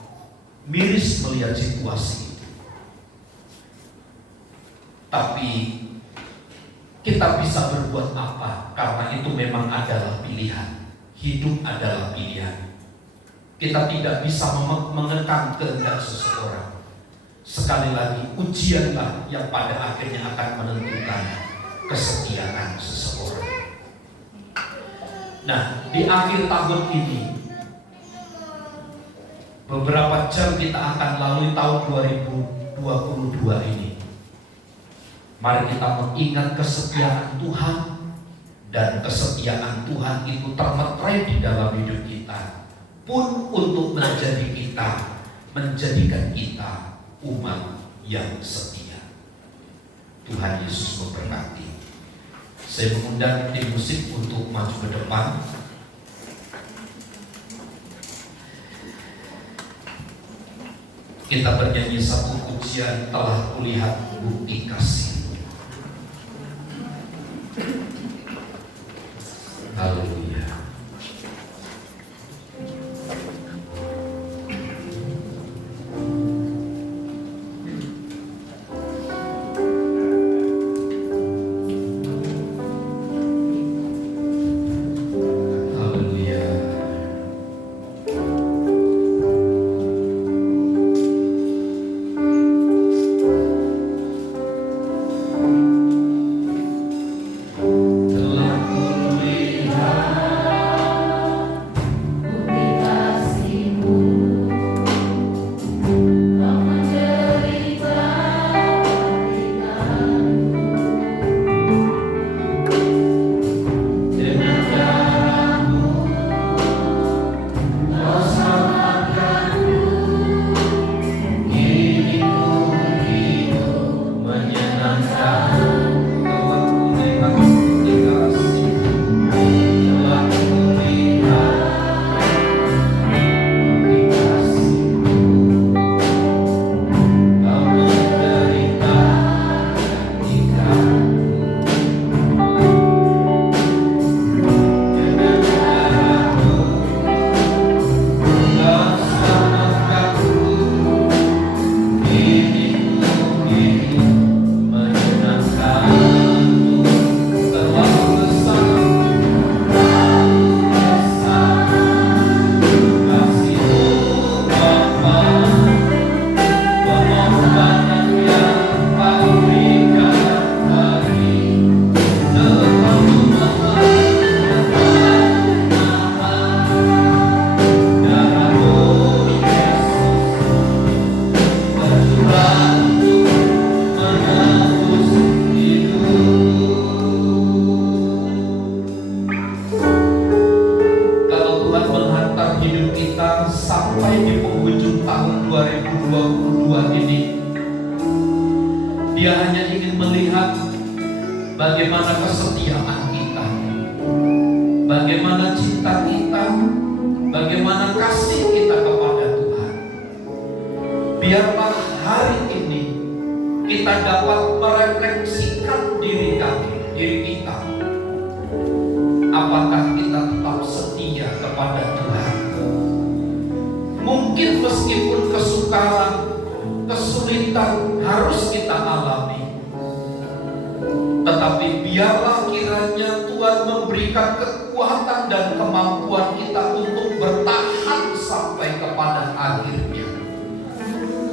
miris melihat situasi itu. Tapi kita bisa berbuat apa? Karena itu memang adalah pilihan. Hidup adalah pilihan. Kita tidak bisa mengekang kehendak seseorang. Sekali lagi, ujianlah yang pada akhirnya akan menentukan kesetiaan seseorang. Nah, di akhir tahun ini, beberapa jam kita akan lalui tahun 2022 ini. Mari kita mengingat kesetiaan Tuhan, dan kesetiaan Tuhan itu termeterai di dalam hidup kita, pun untuk menjadikan kita umat yang setia. Tuhan Yesus memberkati. Saya mengundang tim musik untuk maju ke depan. Kita bernyanyi satu pujian, telah kulihat bukti kasih. Haleluya. Telah kulihat sampai di penghujung tahun 2022 ini, Dia hanya ingin melihat bagaimana kesetiaan kita, bagaimana cinta kita, bagaimana kasih kita kepada Tuhan. Biarlah hari ini kita dapat merefleksikan diri kita. Apakah kita tetap setia kepada Tuhan? Mungkin meskipun kesukaran, kesulitan harus kita alami, tetapi biarlah kiranya Tuhan memberikan kekuatan dan kemampuan kita untuk bertahan sampai kepada akhirnya,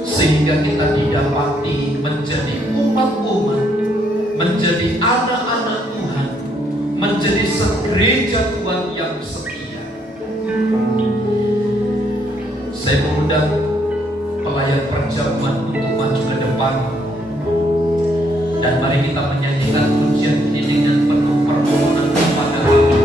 sehingga kita didapati menjadi umat-umat, menjadi anak-anak Tuhan, menjadi segereja Tuhan yang setia. Saya mengundang pelayan perjamuan untuk maju ke depan, dan mari kita menyanyikan pujian ini dengan penuh permohonan kepada Allah.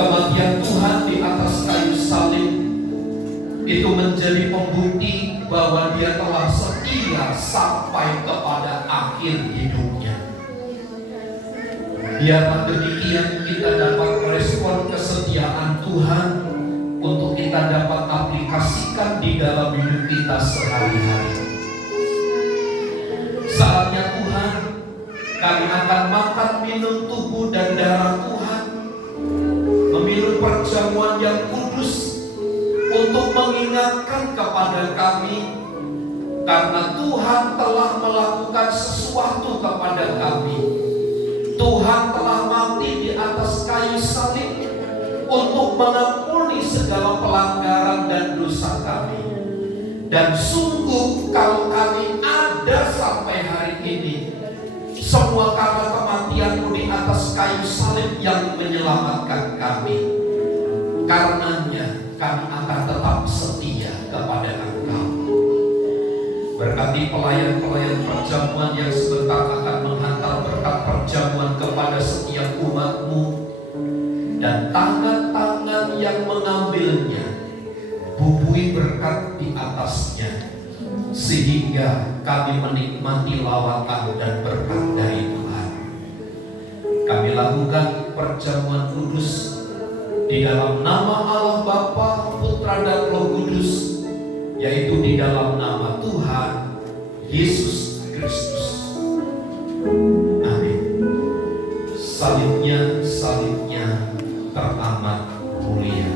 Kematian Tuhan di atas kayu salib itu menjadi pembukti bahwa Dia telah setia sampai kepada akhir hidupnya. Biarlah demikian kita dapat merespon kesetiaan Tuhan untuk kita dapat aplikasikan di dalam hidup kita sehari-hari. Saatnya Tuhan, kami akan makan minum tubuh dan darah Tuhan, meminum perjamuan yang kudus untuk mengingatkan kepada kami, karena Tuhan telah melakukan sesuatu kepada kami. Tuhan telah mati di atas kayu salib untuk mengampuni segala pelanggaran dan dosa kami. Dan sungguh kalau kami ada sampai hari ini, semua karena kematian-Mu di atas kayu salib yang menyelamatkan kami. Karenanya kami akan tetap setia kepada Engkau. Berkati pelayan-pelayan perjamuan yang sebentar akan menghantar berkat perjamuan kepada setiap umat-Mu, dan tangan-tangan yang mengambilnya, bubui berkat di atasnya, sehingga kami menikmati lawatan dan berkat dari Tuhan. Kami lakukan perjamuan kudus di dalam nama Allah Bapa, Putra dan Roh Kudus, yaitu di dalam nama Tuhan Yesus Kristus. Amin. Salibnya teramat mulia.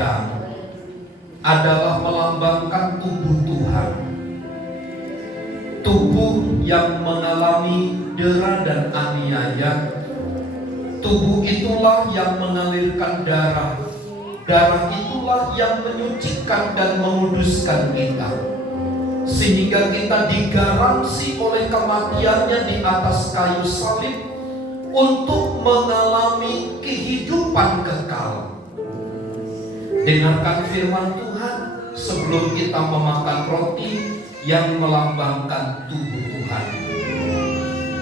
pegang adalah melambangkan tubuh Tuhan. Tubuh yang mengalami dera dan aniaya. Tubuh itulah yang mengalirkan darah. Darah itulah yang menyucikan dan menguduskan kita, sehingga kita digaransi oleh kematiannya di atas kayu salib untuk mengalami kehidupan kekal. Dengarkan firman Tuhan sebelum kita memakan roti yang melambangkan tubuh Tuhan.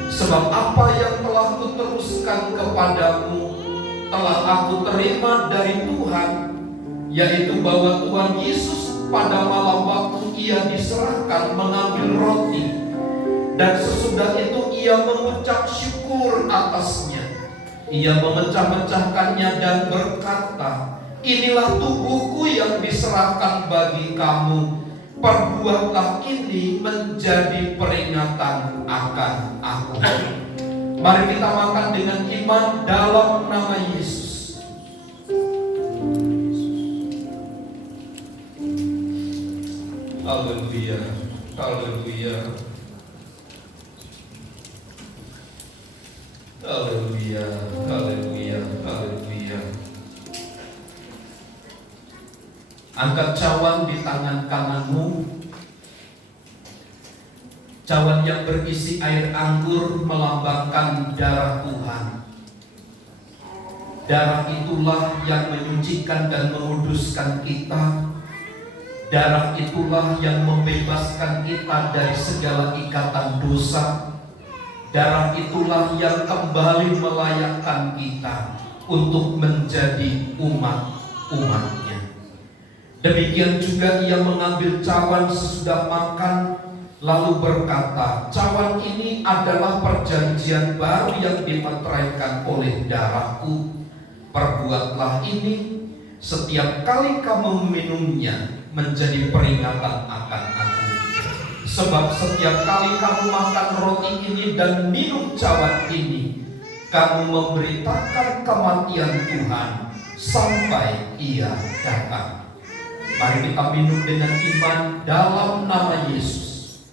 Sebab apa yang telah kuteruskan kepadamu telah aku terima dari Tuhan, yaitu bahwa Tuhan Yesus pada malam waktu ia diserahkan mengambil roti, dan sesudah itu ia mengucap syukur atasnya. Ia memecah-mecahkannya dan berkata, "Inilah tubuhku yang diserahkan bagi kamu. Perbuatlah ini menjadi peringatan akan aku." Mari kita makan dengan iman dalam nama Yesus. Haleluya, haleluya, haleluya, haleluya, haleluya. Angkat cawan di tangan kananmu, cawan yang berisi air anggur melambangkan darah Tuhan. Darah itulah yang menyucikan dan menguduskan kita. Darah itulah yang membebaskan kita dari segala ikatan dosa. Darah itulah yang kembali melayakkan kita untuk menjadi umat-umatnya. Demikian juga ia mengambil cawan sesudah makan, lalu berkata, "Cawan ini adalah perjanjian baru yang dimeteraikan oleh darahku. Perbuatlah ini setiap kali kamu meminumnya menjadi peringatan akan aku. Sebab setiap kali kamu makan roti ini dan minum cawan ini, kamu memberitakan kematian Tuhan sampai ia datang." Mari kita minum dengan iman dalam nama Yesus.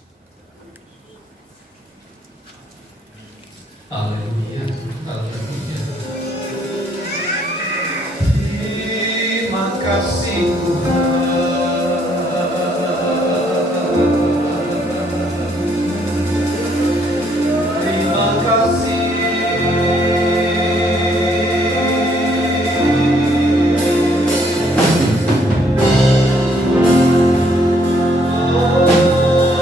Haleluya, haleluya. Terima kasih Tuhan. Terima kasih. Oh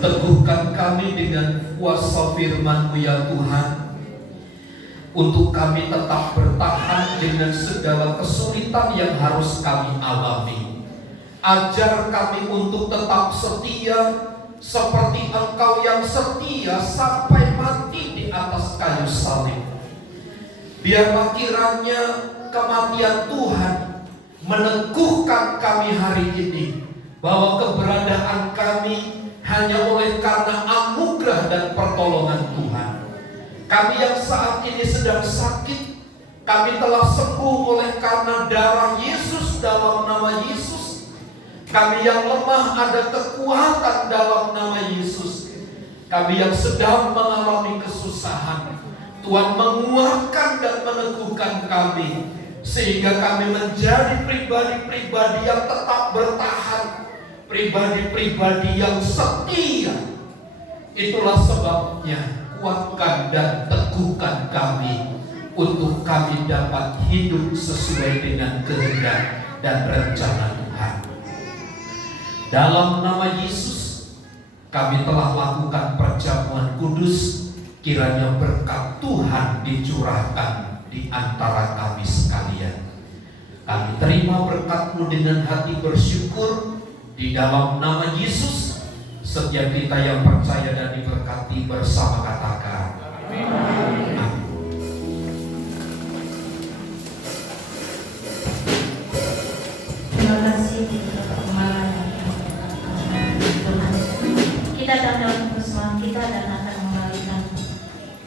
Teguhkan kami dengan kuasa firman-Mu ya Tuhan, untuk kami tetap bertahan dengan segala kesulitan yang harus kami alami. Ajar kami untuk tetap setia seperti Engkau yang setia sampai mati di atas kayu salib. Biarlah kiranya kematian Tuhan meneguhkan kami hari ini, bahwa keberadaan kami hanya oleh karena anugerah dan pertolongan Tuhan. Kami yang saat ini sedang sakit, kami telah sembuh oleh karena darah Yesus, dalam nama Yesus. Kami yang lemah, ada kekuatan dalam nama Yesus. Kami yang sedang mengalami kesusahan, Tuhan menguatkan dan meneguhkan kami, sehingga kami menjadi pribadi-pribadi yang tetap bertahan, pribadi-pribadi yang setia. Itulah sebabnya kuatkan dan teguhkan kami, untuk kami dapat hidup sesuai dengan kehendak dan rencana Tuhan. Dalam nama Yesus kami telah lakukan perjamuan kudus. Kiranya berkat Tuhan dicurahkan di antara kami sekalian. Kami terima berkat-Mu dengan hati bersyukur. Di dalam nama Yesus, setiap kita yang percaya dan diberkati bersama katakan amin. Terima kasih Tuhan. Kita akan dalam persembahan kita dan akan memberikan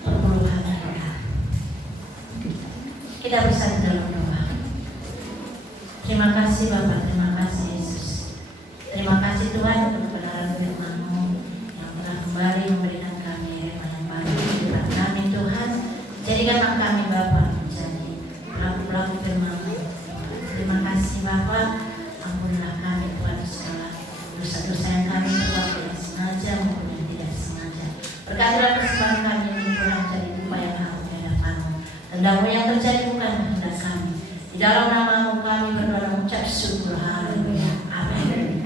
perpuluhan kita. Kita bersatu dalam doa. Terima kasih Bapak, terima kasih Yesus. Terima kasih Tuhan untuk kebenaran firman-Mu yang telah kembali memberikan kami firman yang baru buat kami Tuhan. Jadikanlah kami Bapa menjadi pelaku-pelaku firman-Mu. Terima kasih Bapa, ampunilah kami Tuhan segala dosa-dosa yang kami perbuat tidak sengaja maupun yang tidak sengaja. Berkatilah persembahan kami ini Tuhan, jadi upaya kami di hadapan-Mu. Kehendak-Mu yang terjadi bukan kehendak kami. Di dalam nama-Mu kami berdoa mengucap syukur. Haleluya. Amin.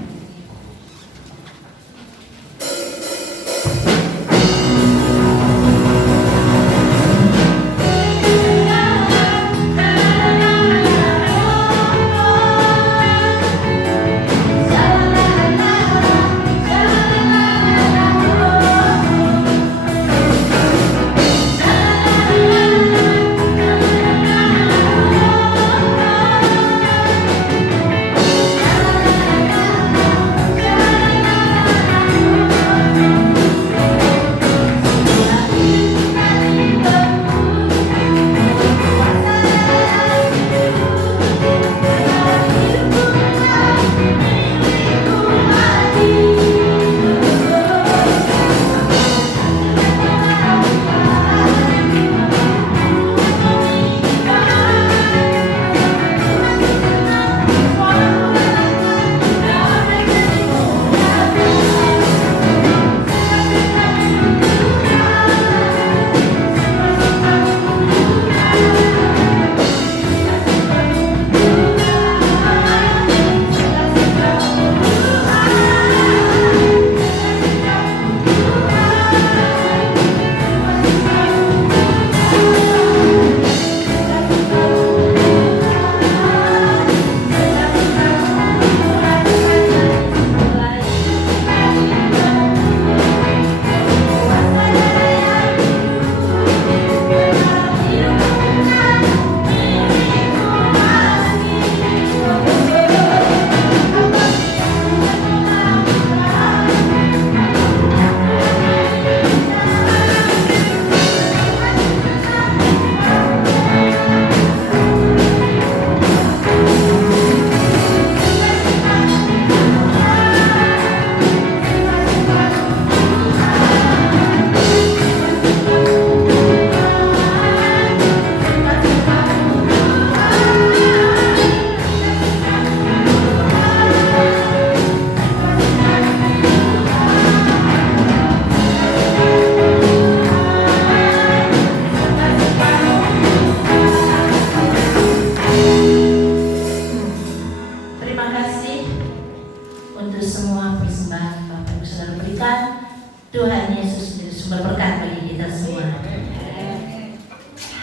Tuhan Yesus menjadi sumber berkat bagi kita semua.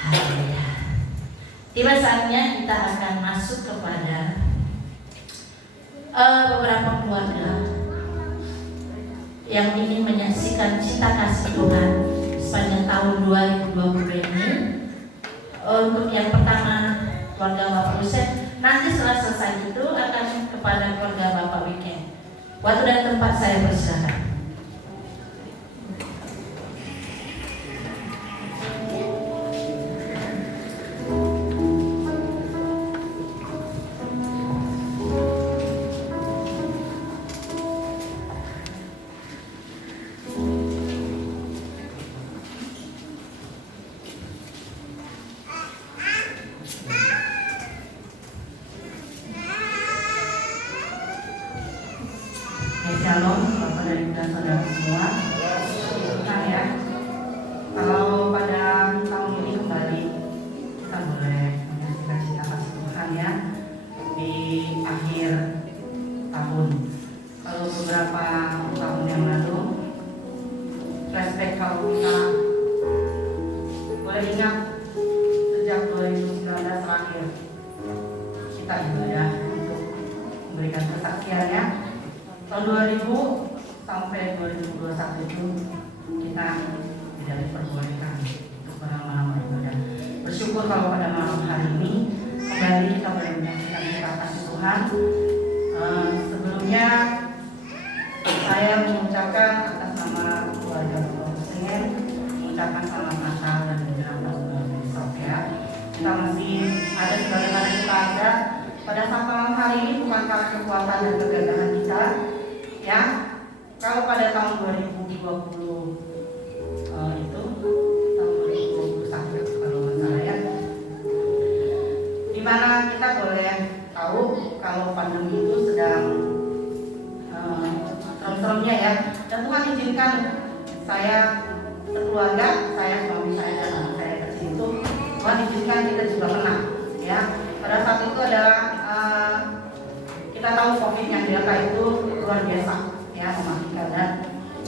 Haleluya. Tiba saatnya kita akan masuk kepada beberapa keluarga yang ingin menyaksikan cinta kasih Tuhan sepanjang tahun 2020 ini. Untuk yang pertama keluarga Bapak Yusef, nanti setelah selesai itu akan kepada keluarga Bapak Weekend. Waktu dan tempat saya persilakan. Shalom, Bapak dan Ibu dan Saudara semua. Nah ya, kalau pada tahun ini kembali kita boleh menyaksikan cinta kasih Tuhan ya di akhir tahun. Kalau beberapa tahun yang lalu, flashback kalau kita boleh ingat sejak 2019 terakhir kita ibadah untuk memberikan kesaksiannya. Tahun 2000 sampai 2021 itu kita tidak diperbolehkan untuk berlama-lama ibadah. Bersyukur kalau pada malam hari ini kembali kita boleh menyaksikan cinta kasih Tuhan. Sebelumnya saya mengucapkan atas nama keluarga Bapak Hussein, mengucapkan selamat Natal dan menjelang tahun baru besok ya. Kita masih ada sebagaimana kita ada pada saat malam hari ini, bukan karena kekuatan dan kegagahan kita. Ya, kalau pada tahun 2020 itu tahun 2021 kalau nggak salah ya, dimana kita boleh tahu kalau pandemi itu sedang serem-seremnya ya, dan Tuhan izinkan saya sekeluarga, saya suami saya dan anak saya kecil itu, Tuhan izinkan kita juga kena ya. Pada saat itu adalah kita tahu COVID yang Delta itu luar biasa ya, mematikan, dan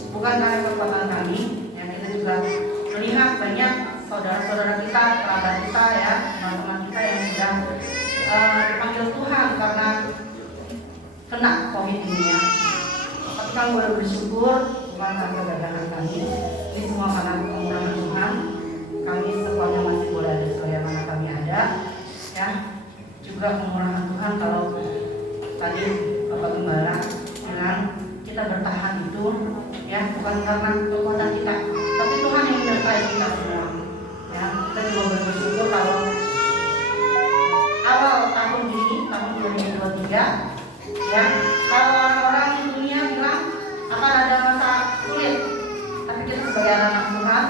bukan karena kekuatan kami ya, kita juga melihat banyak saudara-saudara kita, kerabat kita ya, teman-teman kita yang sudah dipanggil Tuhan karena kena COVID ini ya. Tapi kami boleh bersyukur bukan karena kegagalan kami, ini semua karena kemurahan Tuhan. Kami semuanya masih boleh ada sebagaimana kami ada ya, juga kemurahan Tuhan. Kalau tadi Bapak Gembala bilang kita bertahan itu ya bukan karena kekuatan kita, tapi Tuhan yang menyertai kita semua ya. Kita juga bersyukur kalau awal tahun ini, tahun 2023 ya, kalau orang dunia bilang akan ada masa sulit, tapi kita sebagai anak Tuhan,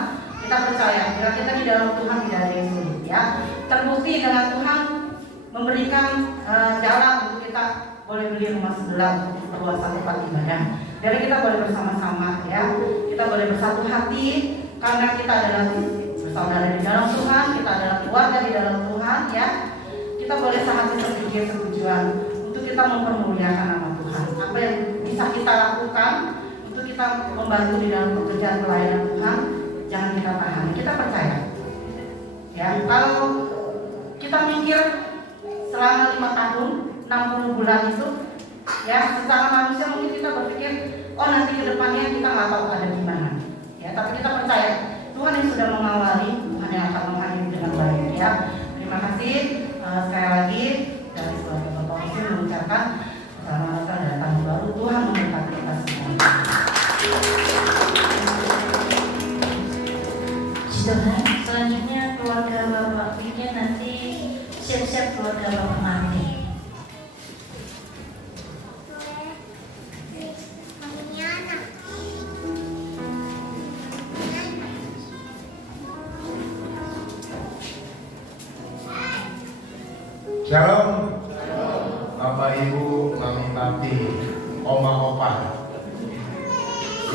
kita percaya bila kita di dalam Tuhan tidak ada yang sulit ya. Terbukti dengan Tuhan memberikan jalan untuk kita boleh beli rumah sebelah untuk perluasan tempat ibadah. Jadi kita boleh bersama-sama ya, kita boleh bersatu hati karena kita adalah bersaudara di dalam Tuhan, kita adalah keluarga di dalam Tuhan ya. Kita boleh sehati sepikir setujuan untuk kita mempermuliakan nama Tuhan. Apa yang bisa kita lakukan untuk kita membantu di dalam pekerjaan pelayanan Tuhan, jangan kita tahan, kita percaya ya. Kalau kita mikir selama 5 tahun 60 bulan itu ya, secara manusia mungkin kita berpikir oh nanti ke depannya kita nggak tahu ada di mana ya, tapi kita percaya Tuhan yang sudah mengawali, Tuhan yang akan mengakhiri dengan baik ya. Terima kasih sekali lagi dari keluarga Bapak Hussein mengucapkan selamat Natal dan tahun baru. Tuhan memberkati kita semua. Tuhan, selanjutnya keluarga Bapak Weekend, nanti siap-siap keluarga Bapak Marti. Shalom, Bapak Ibu, Mami Tati, Oma Opa.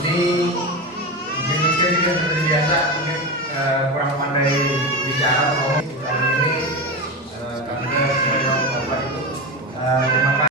Ini mungkin saya juga seperti biasa, mungkin kurang pandai bicara atau ngomong. Kali ini kami sebagai Bapak Ibu terima kasih.